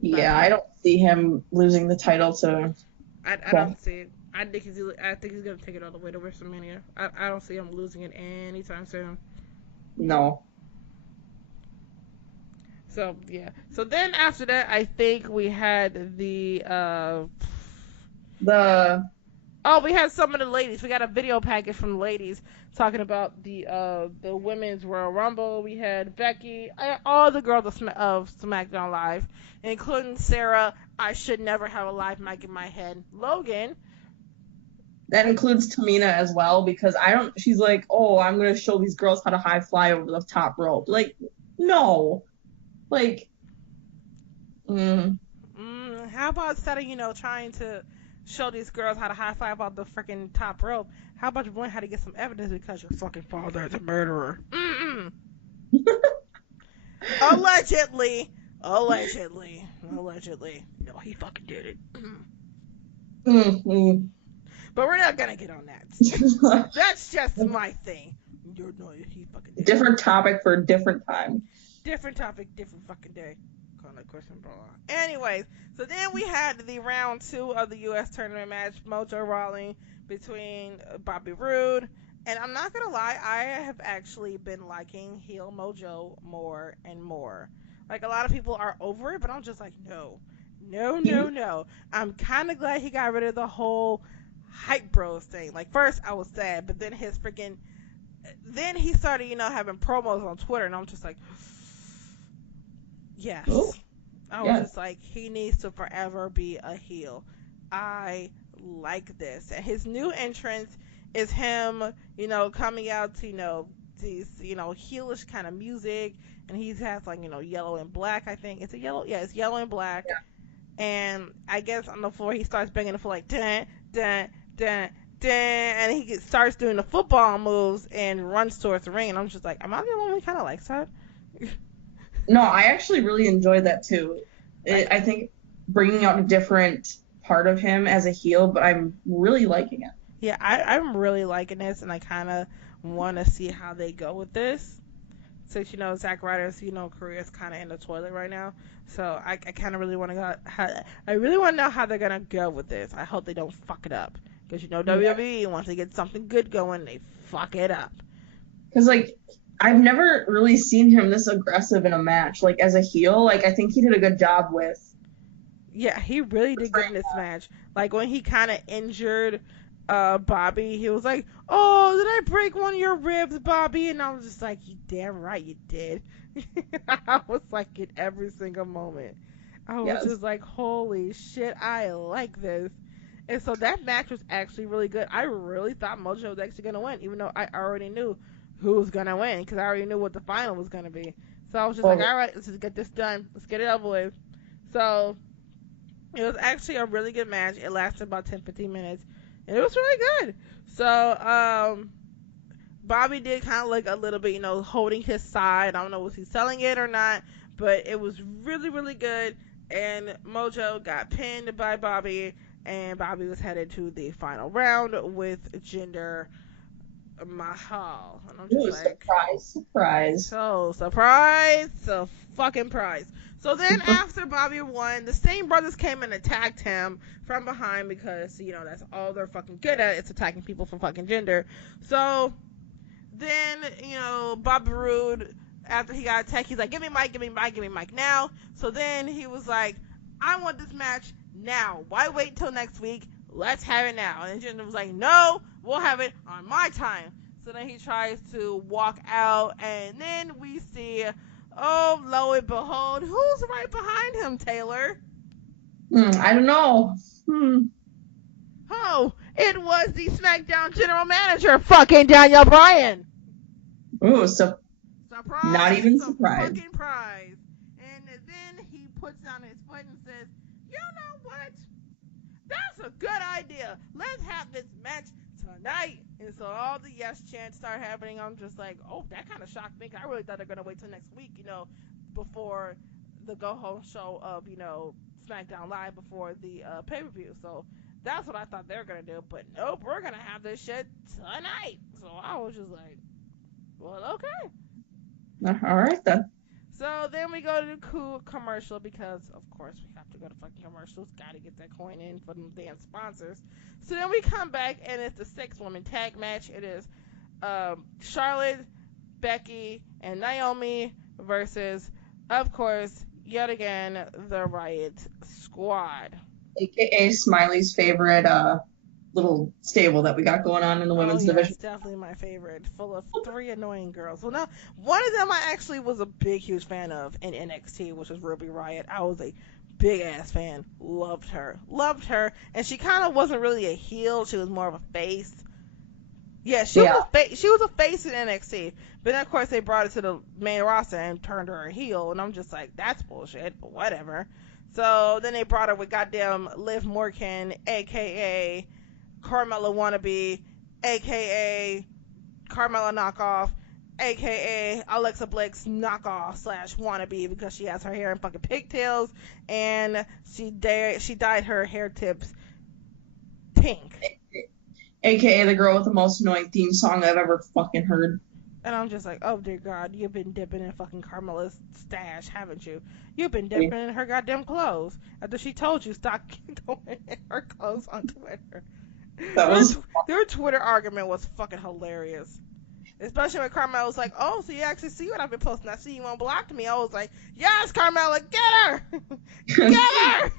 Yeah, I don't see him losing the title to. I don't see it. I think he's gonna take it all the way to WrestleMania. I don't see him losing it anytime soon. No. So yeah. So then after that, I think we had we had some of the ladies. We got a video package from the ladies talking about the women's Royal Rumble. We had Becky, all the girls of SmackDown Live, including Sarah. I should never have a live mic in my head. Logan. That includes Tamina as well because she's like, oh, I'm gonna show these girls how to high fly over the top rope. Like, no. Like, How about instead of, trying to show these girls how to high five off the freaking top rope, how about you learn how to get some evidence because your fucking father is a murderer? Allegedly. No, he fucking did it. But we're not gonna get on that. That's just my thing. No, he fucking did different topic for a different time. Different topic, different fucking day. Calling that question, bro. Anyways, so then we had the round 2 of the U.S. tournament match, Mojo Rawley between Bobby Roode. And I'm not gonna lie, I have actually been liking heel Mojo more and more. Like, a lot of people are over it, but I'm just like, no. I'm kind of glad he got rid of the whole hype bros thing. Like, first I was sad, but then then he started, having promos on Twitter, and I'm just like, yes. Oh, I was just like, he needs to forever be a heel. I like this. And his new entrance is him, coming out to, these, heelish kind of music, and he has like, yellow and black, I think. It's yellow and black. Yeah. And I guess on the floor he starts banging the floor like dun dun dun dun, and he starts doing the football moves and runs towards the ring. And I'm just like, am I the only one who kind of likes that? No, I actually really enjoyed that too. I think bringing out a different part of him as a heel, but I'm really liking it. Yeah, I'm really liking this, and I kind of want to see how they go with this. Since, Zack Ryder's, career is kind of in the toilet right now. So I kind of really want to know how they're going to go with this. I hope they don't fuck it up. Because, WWE, once they get something good going, they fuck it up. Because, I've never really seen him this aggressive in a match. Like, as a heel, I think he did a good job with. Yeah, he really did good in this match. Like, when he kind of injured Bobby, he was like, oh, did I break one of your ribs, Bobby? And I was just like, you damn right you did. I was like, in every single moment. I was just like, holy shit, I like this. And so that match was actually really good. I really thought Mojo was actually going to win, even though I already knew who was going to win, because I already knew what the final was going to be. So I was just like, all right, let's just get this done. Let's get it over with. So it was actually a really good match. It lasted about 10-15 minutes. And it was really good. So Bobby did kind of look a little bit, holding his side. I don't know was he selling it or not, but it was really, really good. And Mojo got pinned by Bobby, and Bobby was headed to the final round with Jinder Mahal. And I'm just like, surprise. So fucking prize. So then after Bobby won, the Stain Brothers came and attacked him from behind because, that's all they're fucking good at. It's attacking people for fucking Jinder. So then, Bobby Roode, after he got attacked, he's like, give me Mike now. So then he was like, I want this match now. Why wait until next week? Let's have it now. And Jinder was like, no, we'll have it on my time. So then he tries to walk out, and then we see, oh, lo and behold, who's right behind him, Taylor? I don't know. Oh, it was the SmackDown general manager, fucking Daniel Bryan. Ooh, surprise. Not even surprised. Fucking prize. And then he puts down his foot and says, you know what? That's a good idea. Let's have this match tonight. And so all the yes chants start happening. I'm just like, oh, that kind of shocked me. I really thought they're going to wait till next week, before the go-home show of, SmackDown Live before the pay-per-view. So that's what I thought they were going to do. But nope, we're going to have this shit tonight. So I was just like, well, okay. All right, then. So then we go to the cool commercial because, of course, we have to go to fucking commercials. Got to get that coin in for them damn sponsors. So then we come back, and it's the 6-woman tag match. It is Charlotte, Becky, and Naomi versus, of course, yet again, the Riot Squad. AKA Smiley's favorite little stable that we got going on in the women's division. It's definitely my favorite, full of 3 annoying girls. Well, now, one of them I actually was a big, huge fan of in NXT, which was Ruby Riott. I was a big-ass fan. Loved her. And she kind of wasn't really a heel. She was more of a face. Yeah, she was a face in NXT, but then of course they brought her to the main roster and turned her a heel, and I'm just like, that's bullshit, but whatever. So then they brought her with goddamn Liv Morgan, aka Carmella wannabe, aka Carmella knockoff, aka Alexa Bliss knockoff / wannabe, because she has her hair in fucking pigtails and she dyed her hair tips pink. AKA the girl with the most annoying theme song I've ever fucking heard. And I'm just like, oh dear God, you've been dipping in fucking Carmella's stash, haven't you? You've been dipping in her goddamn clothes after she told you stop throwing her clothes on Twitter. Their Twitter argument was fucking hilarious. Especially when Carmella was like, oh, so you actually see what I've been posting. I see you unblocked me. I was like, yes, Carmella, get her! Get her!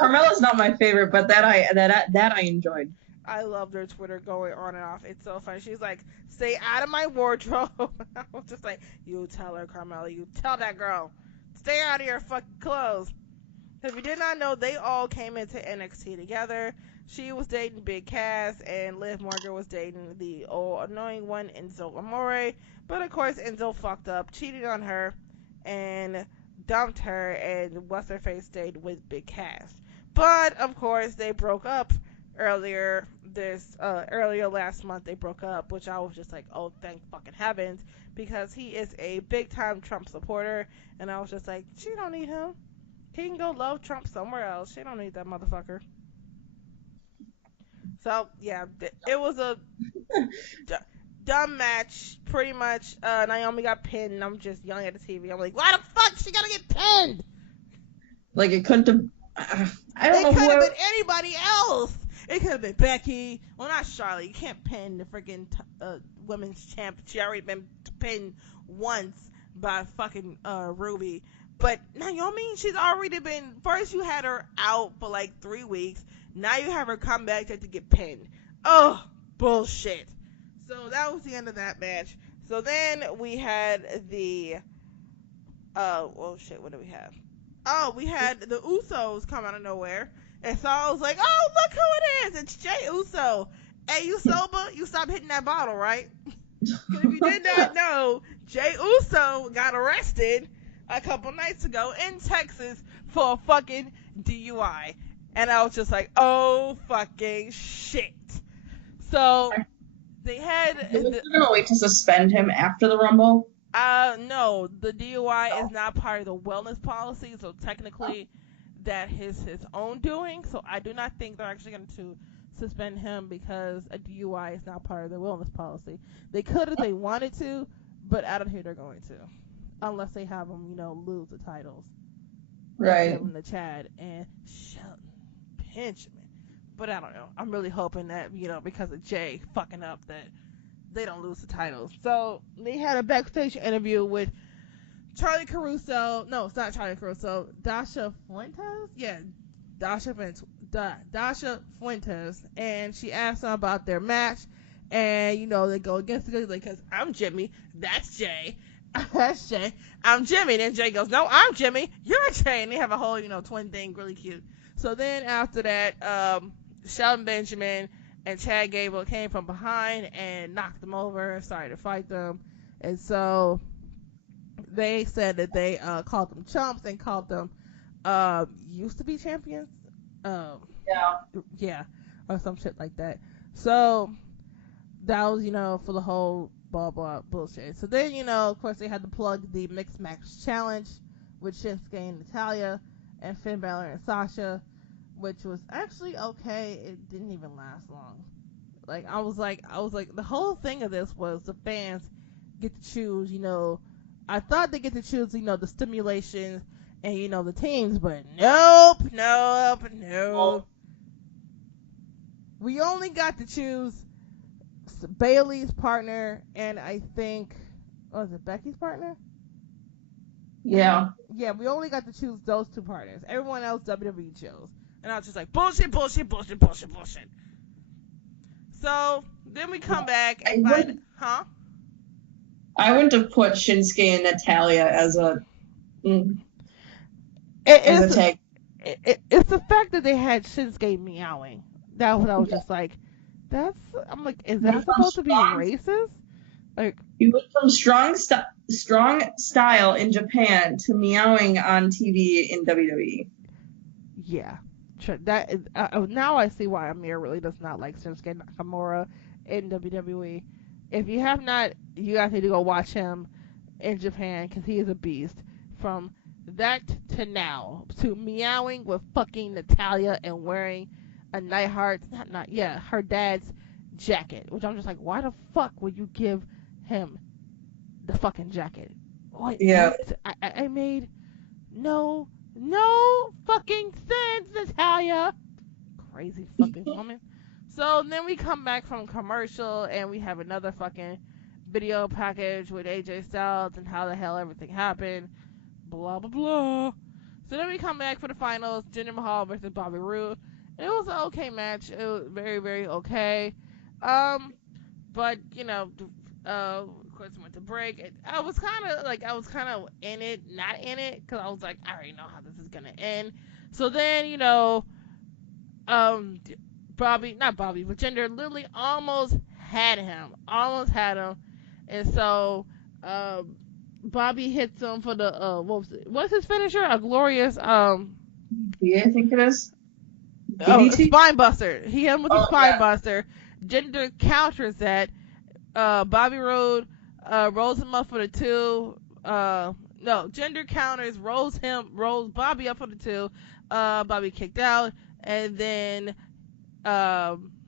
Carmella's not my favorite, but that I enjoyed. I love their Twitter going on and off. It's so funny. She's like, stay out of my wardrobe. I was just like, you tell her, Carmella. You tell that girl. Stay out of your fucking clothes. If you did not know, they all came into NXT together. She was dating Big Cass, and Liv Morgan was dating the old annoying one, Enzo Amore. But of course, Enzo fucked up, cheated on her, and dumped her, and what's-her-face stayed with Big Cass. But of course, they broke up earlier last month. They broke up, which I was just like, oh, thank fucking heavens, because he is a big-time Trump supporter, and I was just like, she don't need him. He can go love Trump somewhere else. She don't need that motherfucker. So, yeah, it was a dumb match. Pretty much, Naomi got pinned, and I'm just yelling at the TV. I'm like, why the fuck she gotta get pinned? Like, it couldn't have... I don't know. It could have been anybody else. It could have been Becky. Well, not Charlotte. You can't pin the freaking women's champ. She already been pinned once by fucking Ruby. But Naomi, she's already been... First, you had her out for like 3 weeks. Now you have her come back to get pinned. Oh, bullshit. So that was the end of that match. So then we had the... oh, shit, what do we have? Oh, we had the Usos come out of nowhere. And so I was like, oh, look who it is. It's Jey Uso. Hey, you sober? You stop hitting that bottle, right? Because if you did not know, Jey Uso got arrested a couple nights ago in Texas for a fucking DUI. And I was just like, oh, fucking shit. So they had... They're going to wait to suspend him after the Rumble? No, the DUI is not part of the wellness policy, so technically that is his own doing. So I do not think they're actually going to suspend him because a DUI is not part of the wellness policy. They could if they wanted to, but I don't think they're going to, unless they have him, lose the titles. Right. Him to Chad and Shelton Benjamin. But I don't know. I'm really hoping that, because of Jay fucking up, that they don't lose the titles. So they had a backstage interview with Charlie Caruso. No, it's not Charlie Caruso. Dasha Fuentes? Yeah, Dasha Fuentes. And she asked them about their match. And, they go against it because I'm Jimmy. That's Jay. That's Jay. I'm Jimmy. Then Jay goes, no, I'm Jimmy. You're Jay. And they have a whole, twin thing. Really cute. So then after that, Shelton Benjamin and Chad Gable came from behind and knocked them over and started to fight them. And so they said that they called them chumps and called them used to be champions. Yeah, or some shit like that. So that was, for the whole blah blah bullshit. So then, of course, they had to plug the mixed match challenge with Shinsuke and Natalya and Finn Balor and Sasha, which was actually okay. It didn't even last long. I was like, the whole thing of this was the fans get to choose, I thought they get to choose, the stimulation and, the teams, but nope. We only got to choose Bailey's partner, and I think, was it Becky's partner? Yeah. Yeah, we only got to choose those two partners. Everyone else WWE chose. And I was just like, bullshit. So, then we come back and find... Huh? I wouldn't have put Shinsuke and Natalya as a tag. It's the fact that they had Shinsuke meowing. That was I was just like, I'm like, is that supposed to be racist? Like, he went from strong style in Japan to meowing on TV in WWE. yeah. That is, now I see why Amir really does not like Shinsuke Nakamura in WWE. If you have not, you guys need to go watch him in Japan because he is a beast. From that to now, to meowing with fucking Natalia and wearing a Neidhart, her dad's jacket, which I'm just like, why the fuck would you give him the fucking jacket? What? Yeah. I made no fucking sense, Natalia. Crazy fucking woman. So then we come back from commercial and we have another fucking video package with AJ Styles and how the hell everything happened. Blah, blah, blah. So then we come back for the finals, Jinder Mahal versus Bobby Roode. And it was an okay match. It was very, very okay. But, of course, went to break. I was kind of in it, not in it, because I was like, I already know how this is going to end. So then, Jinder literally almost had him. And so, Bobby hits him for the, what's his finisher? A glorious, yeah, I think it is. Spine buster. He hit him with a spine buster. Jinder counters that. Bobby Roode rolls him up for the 2. Jinder counters, rolls Bobby up for the 2. Bobby kicked out, and then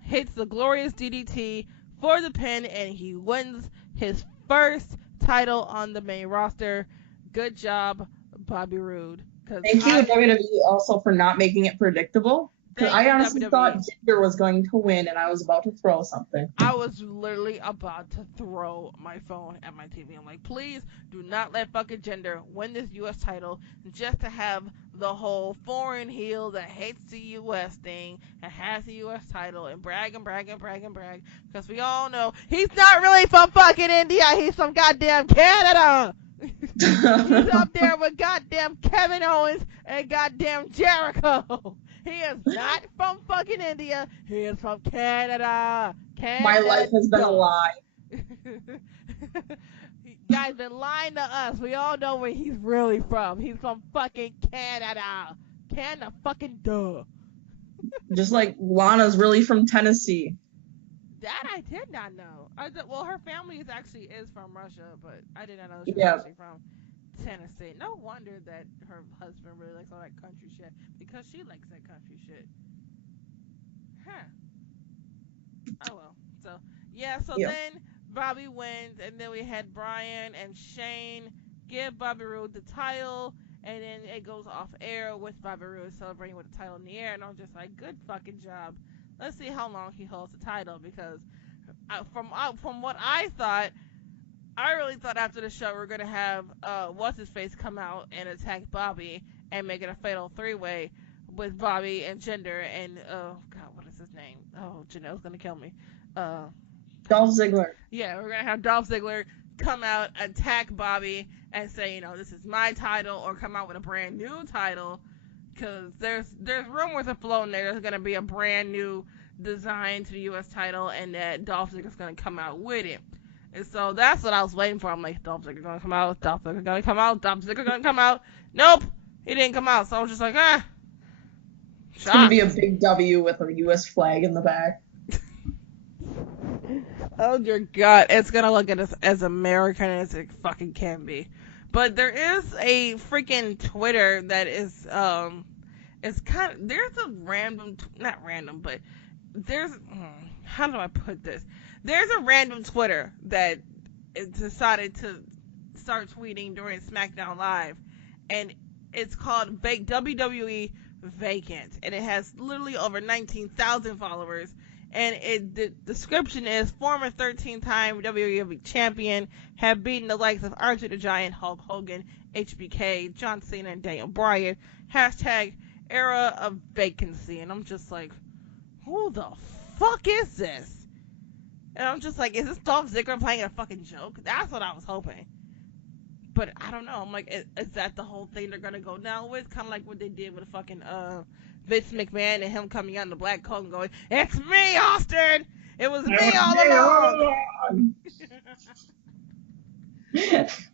hits the glorious DDT for the pin, and he wins his first title on the main roster. Good job, Bobby Roode. Thank you, WWE, also for not making it predictable. Because I honestly thought Jinder was going to win, and I was about to throw something. I was literally about to throw my phone at my TV. I'm like, please do not let fucking Jinder win this U.S. title just to have the whole foreign heel that hates the U.S. thing and has the U.S. title and brag. Because we all know he's not really from fucking India. He's from goddamn Canada. He's up there with goddamn Kevin Owens and goddamn Jericho. He is not from fucking India. He is from Canada. My life has been a lie. Guy's been lying to us. We all know where he's really from. He's from fucking Canada. Canada fucking duh. Just like Lana's really from Tennessee. That I did not know. Her family is from Russia, but I did not know she was actually from Tennessee. No wonder that her husband really likes all that country shit, because she likes that country shit. Oh well. So then Bobby wins, and then we had Bryan and Shane give Bobby Roode the title, and then it goes off air with Bobby Roode celebrating with the title in the air, and I'm just like, good fucking job. Let's see how long he holds the title, because from what I thought, I really thought after the show we were going to have What's-His-Face come out and attack Bobby and make it a fatal 3-way with Bobby and Jinder and, oh, God, what is his name? Oh, Janelle's going to kill me. Dolph Ziggler. Yeah, we're going to have Dolph Ziggler come out, attack Bobby, and say, this is my title, or come out with a brand new title, because there's rumors afloat there's going to be a brand new design to the U.S. title, and that Dolph Ziggler's going to come out with it. And so that's what I was waiting for. I'm like, Dolph Ziggler gonna come out, Dolph Ziggler gonna come out, Dolph Ziggler gonna come out. Nope, he didn't come out. So I was just like, It's gonna be a big W with a U.S. flag in the back. Oh dear God, it's gonna look at us as American as it fucking can be. But there is a freaking Twitter that is it's kind of, there's a random, not random, but there's, how do I put this? There's a random Twitter that decided to start tweeting during SmackDown Live, and it's called WWE Vacant, and it has literally over 19,000 followers, and the description is, former 13-time WWE champion have beaten the likes of Andre the Giant, Hulk Hogan, HBK, John Cena, and Daniel Bryan, hashtag era of vacancy, and I'm just like, who the fuck is this? And I'm just like, is this Dolph Ziggler playing a fucking joke? That's what I was hoping. But I don't know. I'm like, is that the whole thing they're gonna go now with? Kind of like what they did with fucking Vince McMahon and him coming out in the black coat and going, "It's me, Austin. It was me all along." That's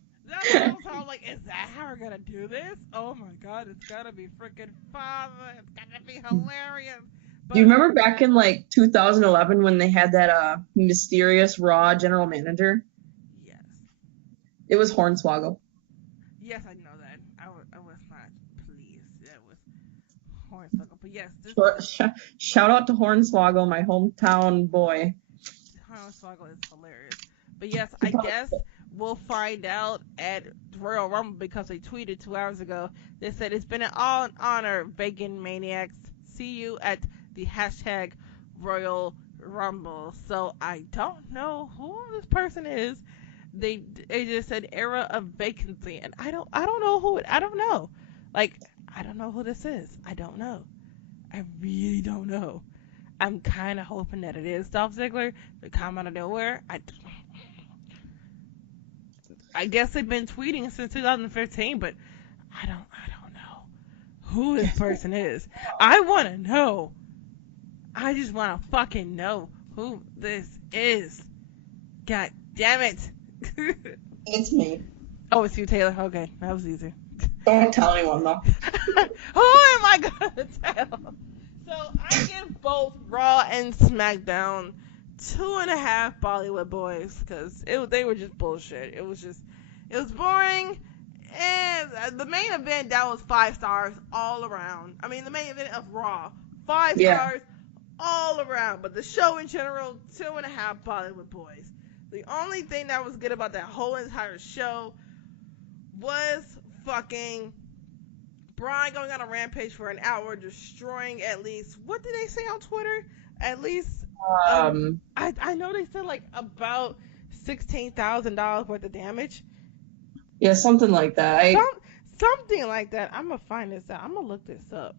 what I'm like, is that how we're gonna do this? Oh my god, it's gotta be freaking fun. It's gonna be hilarious. But, do you remember back in like 2011 when they had that mysterious Raw general manager? Yes. It was Hornswoggle. Yes, I know that. I was not pleased. That was Hornswoggle. But yes, shout out to Hornswoggle, my hometown boy. Hornswoggle is hilarious. But yes, I guess we'll find out at Royal Rumble because they tweeted 2 hours ago. They said it's been an honor, Bacon Maniacs. See you at the hashtag Royal Rumble. So I don't know who this person is. They just said era of vacancy, and I don't know who. I don't know. Like, I don't know who this is. I don't know. I really don't know. I'm kind of hoping that it is Dolph Ziggler to come out of nowhere. I guess they've been tweeting since 2015, but I don't know who this person is. I want to know. I just want to fucking know who this is. God damn it. It's me. Oh, it's you, Taylor. Okay, that was easy. Don't tell anyone, though. Who am I going to tell? So I give both Raw and SmackDown 2.5 Bollywood boys because they were just bullshit. It was boring. And the main event, that was 5 stars all around. I mean, the main event of Raw, 5 stars all around. But the show in general, 2.5 Bollywood boys. The only thing that was good about that whole entire show was fucking Brian going on a rampage for an hour, destroying at least, what did they say on Twitter? At least, I know they said like about $16,000 worth of damage. Yeah, something like that. Something like that. I'm going to find this out. I'm going to look this up.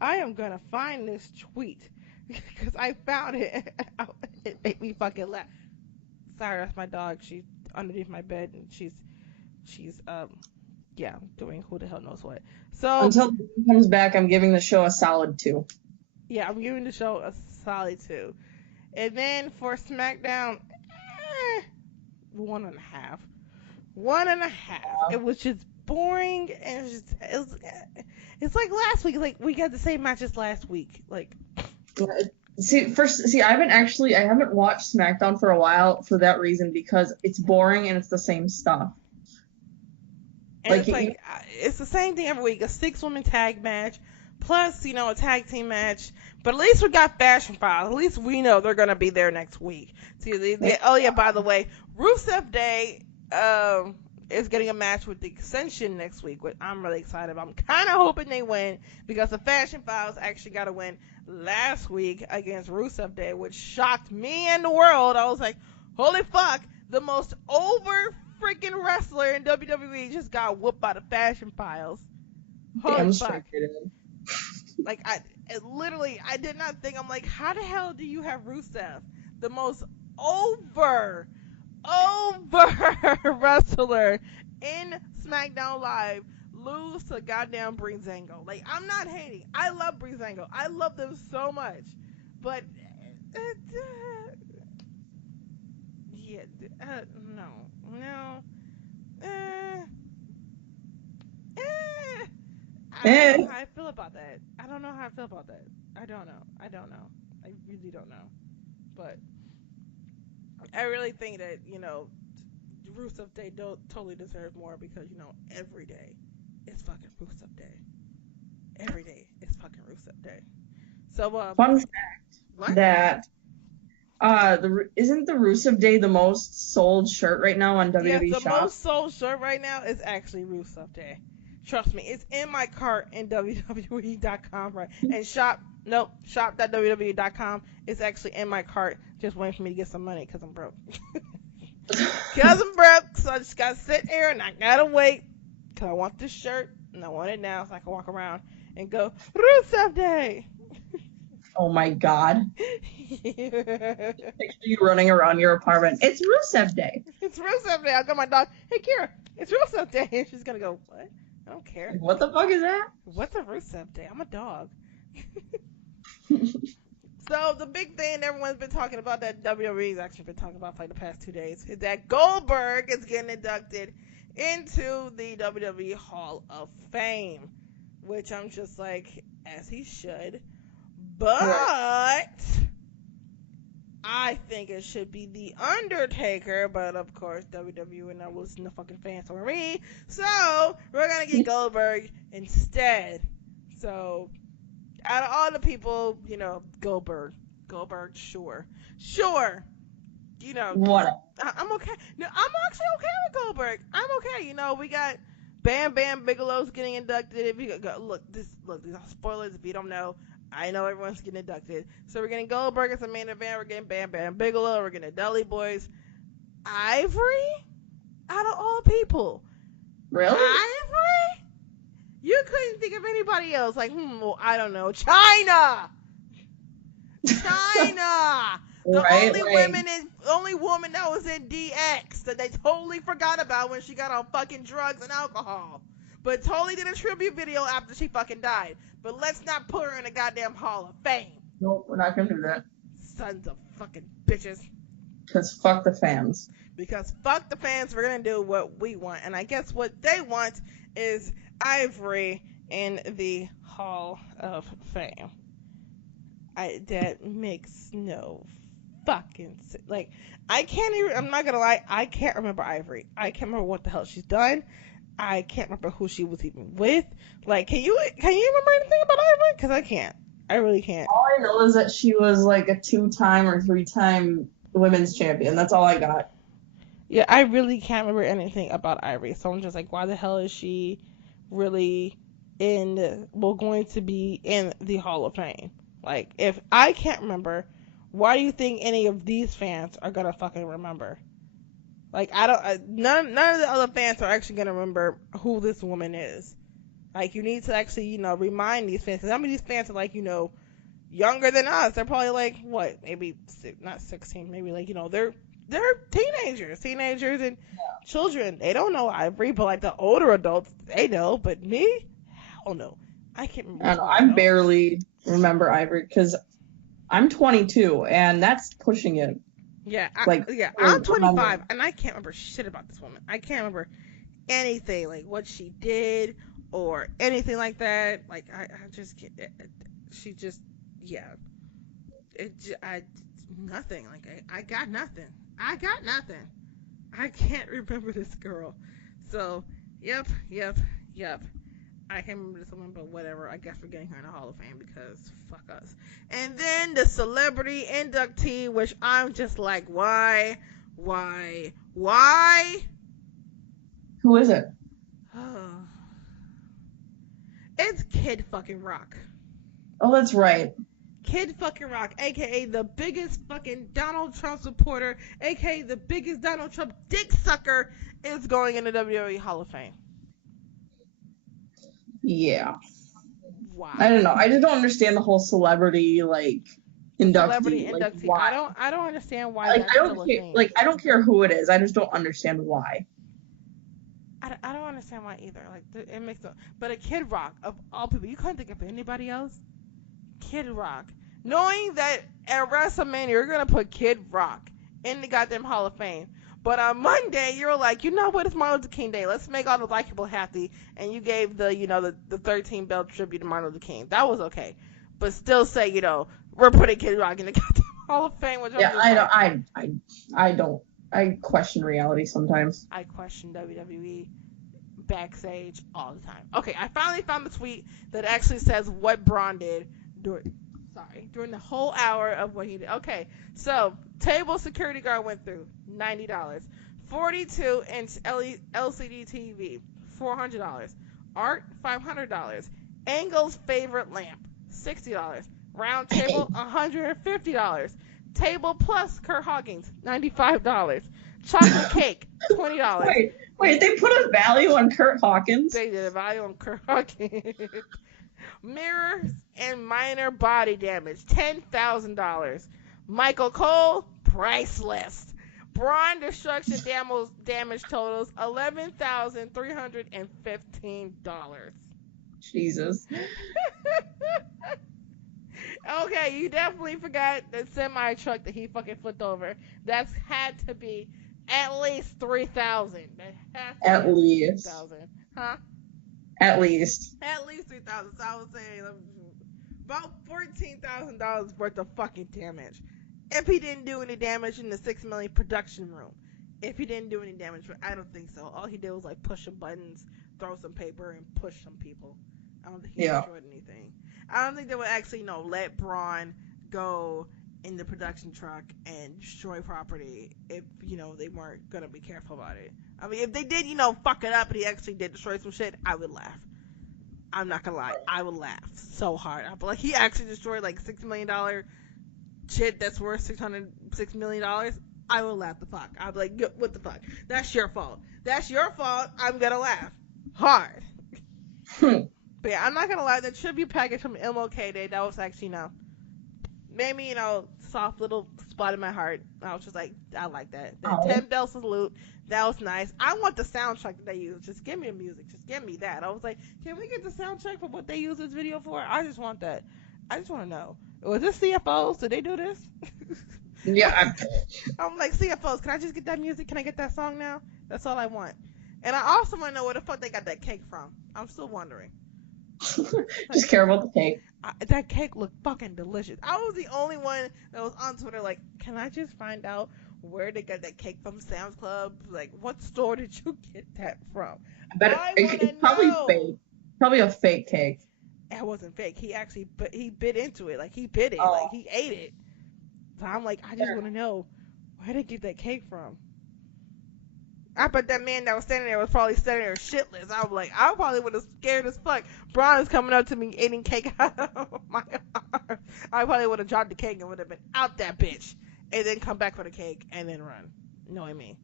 I am going to find this tweet because I found it. It made me fucking laugh. Sorry, that's my dog. She's underneath my bed and she's doing who the hell knows what. So until he comes back, I'm giving the show a solid 2. Yeah, I'm giving the show a solid 2. And then for SmackDown, 1.5. 1.5. It was just boring and it's like last week. Like we got the same matches last week. Like I haven't watched SmackDown for a while for that reason because it's boring and it's the same stuff. And it's the same thing every week. A 6-woman tag match, plus, a tag team match. But at least we got Fashion Files. At least we know they're going to be there next week. Oh, yeah, by the way, Rusev Day is getting a match with the Ascension next week, which I'm really excited about. I'm kind of hoping they win because the Fashion Files actually got a win last week against Rusev Day, which shocked me and the world. I was like, holy fuck, the most over freaking wrestler in WWE just got whooped by the Fashion Files. Holy fuck. Like, I did not think, I'm like, how the hell do you have Rusev, the most over wrestler in SmackDown Live, lose to goddamn Breezango? Like, I'm not hating. I love Breezango. I love them so much. But, no. I don't know how I feel about that. I don't know. I don't know. I really don't know. But I really think that, Rusev Day totally deserve more because, every day is fucking Rusev Day. Every day is fucking Rusev Day. So, fun fact that isn't the Rusev Day the most sold shirt right now on WWE Shop? Shop? The most sold shirt right now is actually Rusev Day. Trust me, it's in my cart in WWE.com, right? And shop.wwe.com is actually in my cart, just waiting for me to get some money because I'm broke. So I just gotta sit there and I gotta wait because I want this shirt and I want it now so I can walk around and go, Rusev Day! Oh my god. Picture you running around your apartment. It's Rusev Day. It's Rusev Day. I'll go my dog, hey Kira, It's Rusev Day. And she's going to go, what? I don't care. What the fuck is that? What's a Rusev Day? I'm a dog. So the big thing everyone's been talking about, that WWE's actually been talking about for like the past 2 days, is that Goldberg is getting inducted into the WWE Hall of Fame, which I'm just like, as he should. But I think it should be The Undertaker, but of course WWE and not listen to fucking fans for me, so we're gonna get Goldberg instead. So out of all the people, you know, Goldberg, sure, you know, What? I'm okay. No, I'm actually okay with Goldberg. I'm okay. You know, we got Bam Bam Bigelow's getting inducted. If you go, look, these are spoilers. If you don't know, I know everyone's getting inducted. So we're getting Goldberg as the main event. We're getting Bam Bam Bigelow. We're getting Dudley Boys. Ivory, out of all people, Really? Ivory. You couldn't think of anybody else. Like, well, I don't know, China. The Right, only woman that was in DX that they totally forgot about when she got on fucking drugs and alcohol. But totally did a tribute video after she fucking died. But let's not put her in a goddamn Hall of Fame. Nope, we're not gonna do that. Sons of fucking bitches. Because fuck the fans. Because fuck the fans, we're gonna do what we want. And I guess what they want is Ivory in the Hall of Fame. That makes no fucking sense. Like, I can't even, I'm not gonna lie, I can't remember Ivory. I can't remember what the hell she's done. I can't remember who she was even with. Like, can you remember anything about Ivory? Because I can't. I really can't. All I know is that she was like a 2-time or 3-time women's champion. That's all I got. Yeah, I really can't remember anything about Ivory. So I'm just like, why the hell is she really going to be in the Hall of Fame? Like, if I can't remember, why do you think any of these fans are gonna fucking remember? Like, none of the other fans are actually gonna remember who this woman is. Like, you need to actually, you know, remind these fans, because some of these fans are like, you know, younger than us. They're probably like, what, maybe not 16, maybe like, you know, they're teenagers and children. They don't know Ivory, but like the older adults, they know. But me, hell no. I can't remember. I don't know. I barely remember Ivory because I'm 22, and that's pushing it. Yeah, I'm I'm 25, and I can't remember shit about this woman. I can't remember anything, like what she did or anything like that. Like, I just can't. She just, yeah. Nothing. Like, I got nothing. I can't remember this girl. So, yep. I can't remember this woman, but whatever. I guess we're getting her in the Hall of Fame because fuck us. And then the celebrity inductee, which I'm just like, why? Who is it? It's Kid fucking Rock. Oh, that's right. Kid fucking Rock, aka the biggest fucking Donald Trump supporter, aka the biggest Donald Trump dick sucker, is going in the WWE Hall of Fame. Yeah. Wow. I don't know. I just don't understand the whole celebrity like inductee. Celebrity like, inductee. why? I don't understand why. Like, that's I don't still a care. thing. Like, I don't care who it is. I just don't understand why. I don't understand why either. Like, it makes no. But a Kid Rock, of all people, you couldn't think of anybody else. Kid Rock, knowing that at WrestleMania you're gonna put Kid Rock in the goddamn Hall of Fame. But on Monday, you're like, you know what? It's Martin Luther King Day. Let's make all the black people happy. And you gave the 13 belt tribute to Martin Luther King. That was okay. But still say, you know, we're putting Kid Rock in the goddamn Hall of Fame. Which Yeah, I don't. I question reality sometimes. I question WWE backstage all the time. Okay, I finally found the tweet that actually says what Braun did during the whole hour of what he did. Okay, so table security guard went through $90, 42-inch LCD TV $400, art $500, Angle's favorite lamp $60, round table $150, table plus Kurt Hawkins $95, chocolate cake $20. Wait, they put a value on Kurt Hawkins? They did a value on Kurt Hawkins. Mirrors and minor body damage $10,000. Michael Cole, priceless. Braun destruction damage totals $11,315. Jesus. Okay, you definitely forgot the semi truck that he fucking flipped over. That's had to be at least 3,000. That has to At be least. 3,000. Huh? At least. At least 3,000. So I would say about $14,000 worth of fucking damage. If he didn't do any damage in the $6 million production room. If he didn't do any damage, but I don't think so. All he did was like push some buttons, throw some paper, and push some people. I don't think he destroyed anything. I don't think they would actually, let Braun go in the production truck and destroy property if, they weren't going to be careful about it. I mean, if they did, fuck it up and he actually did destroy some shit, I would laugh. I'm not going to lie. I would laugh so hard. I'd be like, he actually destroyed like $6 million shit that's worth $6 million. I would laugh the fuck. I'd be like, what the fuck? That's your fault. That's your fault. I'm going to laugh hard. But yeah, I'm not gonna lie, the tribute package from MLK Day, that was actually, made me, soft little spot in my heart. I was just like, I like that. That 10 bell salute, that was nice. I want the soundtrack that they use. Just give me the music. Just give me that. I was like, can we get the soundtrack for what they use this video for? I just want that. I just want to know. Was this CFOs? Did they do this? Yeah. I'm like, CFOs, can I just get that music? Can I get that song now? That's all I want. And I also want to know where the fuck they got that cake from. I'm still wondering. Just care about the cake. That cake looked fucking delicious. I was the only one that was on Twitter like, can I just find out where they got that cake from? Sam's Club? Like, what store did you get that from? I bet it's probably fake. Probably a fake cake. It wasn't fake. He actually, he bit into it. Like, he bit it. Oh. Like, he ate it. So I'm like, I just want to know where they get that cake from. I bet that man that was standing there was probably standing there shitless. I was like, I probably would have scared as fuck. Braun is coming up to me eating cake out of my arm. I probably would have dropped the cake and would have been out that bitch. And then come back for the cake and then run. Knowing me.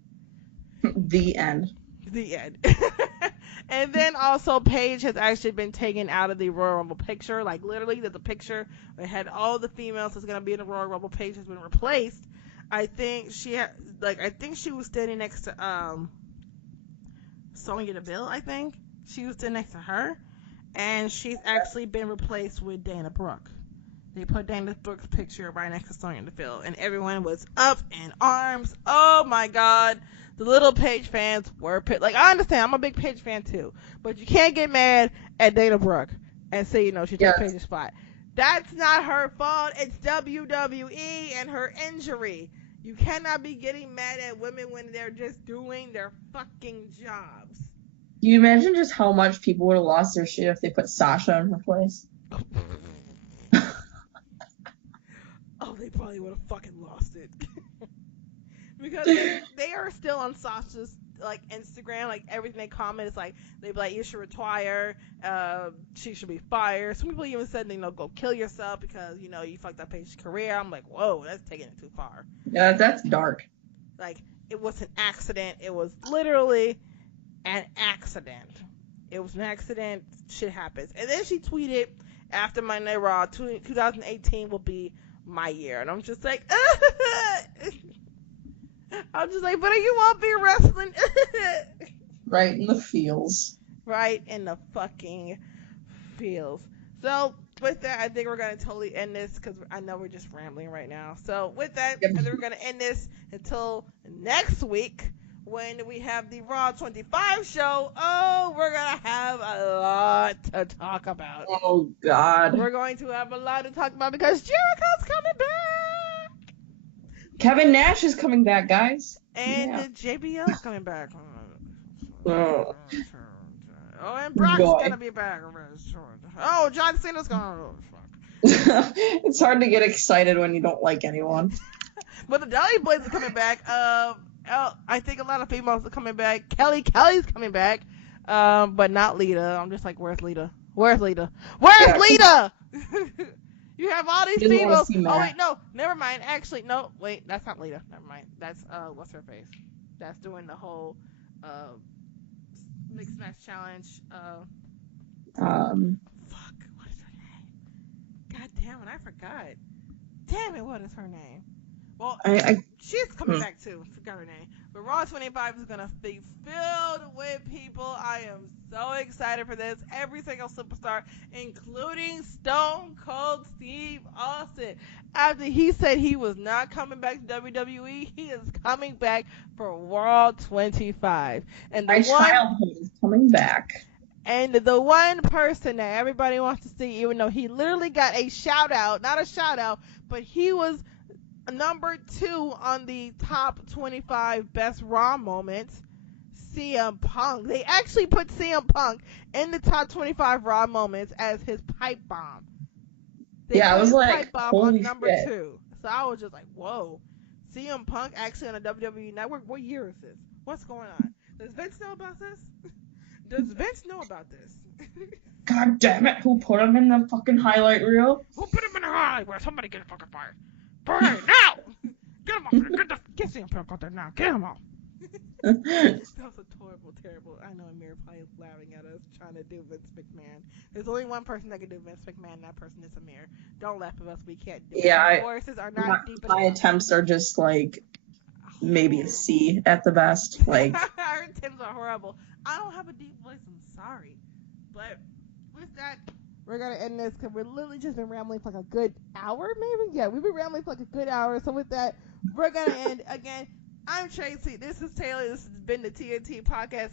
The end. The end. And then also Paige has actually been taken out of the Royal Rumble picture. Like literally there's a picture that had all the females that's going to be in the Royal Rumble. Paige has been replaced. I think she was standing next to Sonya Deville. I think she was standing next to her, and she's actually been replaced with Dana Brooke. They put Dana Brooke's picture right next to Sonya Deville, and everyone was up in arms. Oh my God, the little Paige fans were like, I understand, I'm a big Paige fan too, but you can't get mad at Dana Brooke and say she took Paige's spot. That's not her fault. It's WWE and her injury. You cannot be getting mad at women when they're just doing their fucking jobs. Can you imagine just how much people would have lost their shit if they put Sasha in her place? Oh, they probably would have fucking lost it. Because they are still on Sasha's like Instagram, like everything they comment is like they be like, you should retire, she should be fired. Some people even said go kill yourself because you fucked up Paige's career. I'm like, whoa, that's taking it too far. Yeah, that's dark. Like, it was an accident. It was literally an accident. It was an accident. Shit happens. And then she tweeted after Monday Raw, 2018 will be my year, and I'm just like, I'm just like, but you won't be wrestling. Right in the feels. Right in the fucking feels. So, with that, I think we're going to totally end this because I know we're just rambling right now. So, with that, I think we're going to end this until next week when we have the Raw 25 show. Oh, we're going to have a lot to talk about. Oh, God. We're going to have a lot to talk about because Jericho's coming back. Kevin Nash is coming back, guys. And JBL's coming back. Oh, and Brock's going to be back. Oh, John Cena's going to... It's hard to get excited when you don't like anyone. But the Dudley Boys are coming back. I think a lot of females are coming back. Kelly's coming back. But not Lita. I'm just like, where's Lita? Where's Lita? Where's Lita? You have all these females. Oh, wait, no. Never mind. Actually, no. Wait, that's not Lita. Never mind. That's, what's her face? That's doing the whole, Mixed Match Challenge. Fuck. What is her name? God damn it. I forgot. Damn it. What is her name? Well, I she's coming back too. I forgot her name. But Raw 25 is gonna be filled with people. I am so excited for this. Every single superstar, including Stone Cold Steve Austin. After he said he was not coming back to WWE, he is coming back for Raw 25. And my childhood is coming back. And the one person that everybody wants to see, even though he literally got a shout out, not a shout out, but he was number 2 on the top 25 best Raw moments, CM Punk. They actually put CM Punk in the top 25 Raw moments as his pipe bomb. I was like, pipe bomb holy on number shit. 2. So I was just like, whoa. CM Punk actually on the WWE Network? What year is this? What's going on? Does Vince know about this? Does Vince know about this? God damn it, who put him in the fucking highlight reel? Who put him in the highlight reel? Somebody get fucking fired. Burn now! Get him off there. Get CM Punk out there now. Get him off. That was a terrible. I know Amir probably laughing at us trying to do Vince McMahon. There's only one person that can do Vince McMahon, and that person is Amir. Don't laugh at us. We can't do it. Our voices are not deep enough. My attempts are just like maybe a C at the best. Like our attempts are horrible. I don't have a deep voice. I'm sorry. But with that, we're going to end this because we've literally just been rambling for like a good hour, maybe? Yeah, we've been rambling for like a good hour. So with that, we're going to end. Again, I'm Tracy. This is Taylor. This has been the T&T Podcast.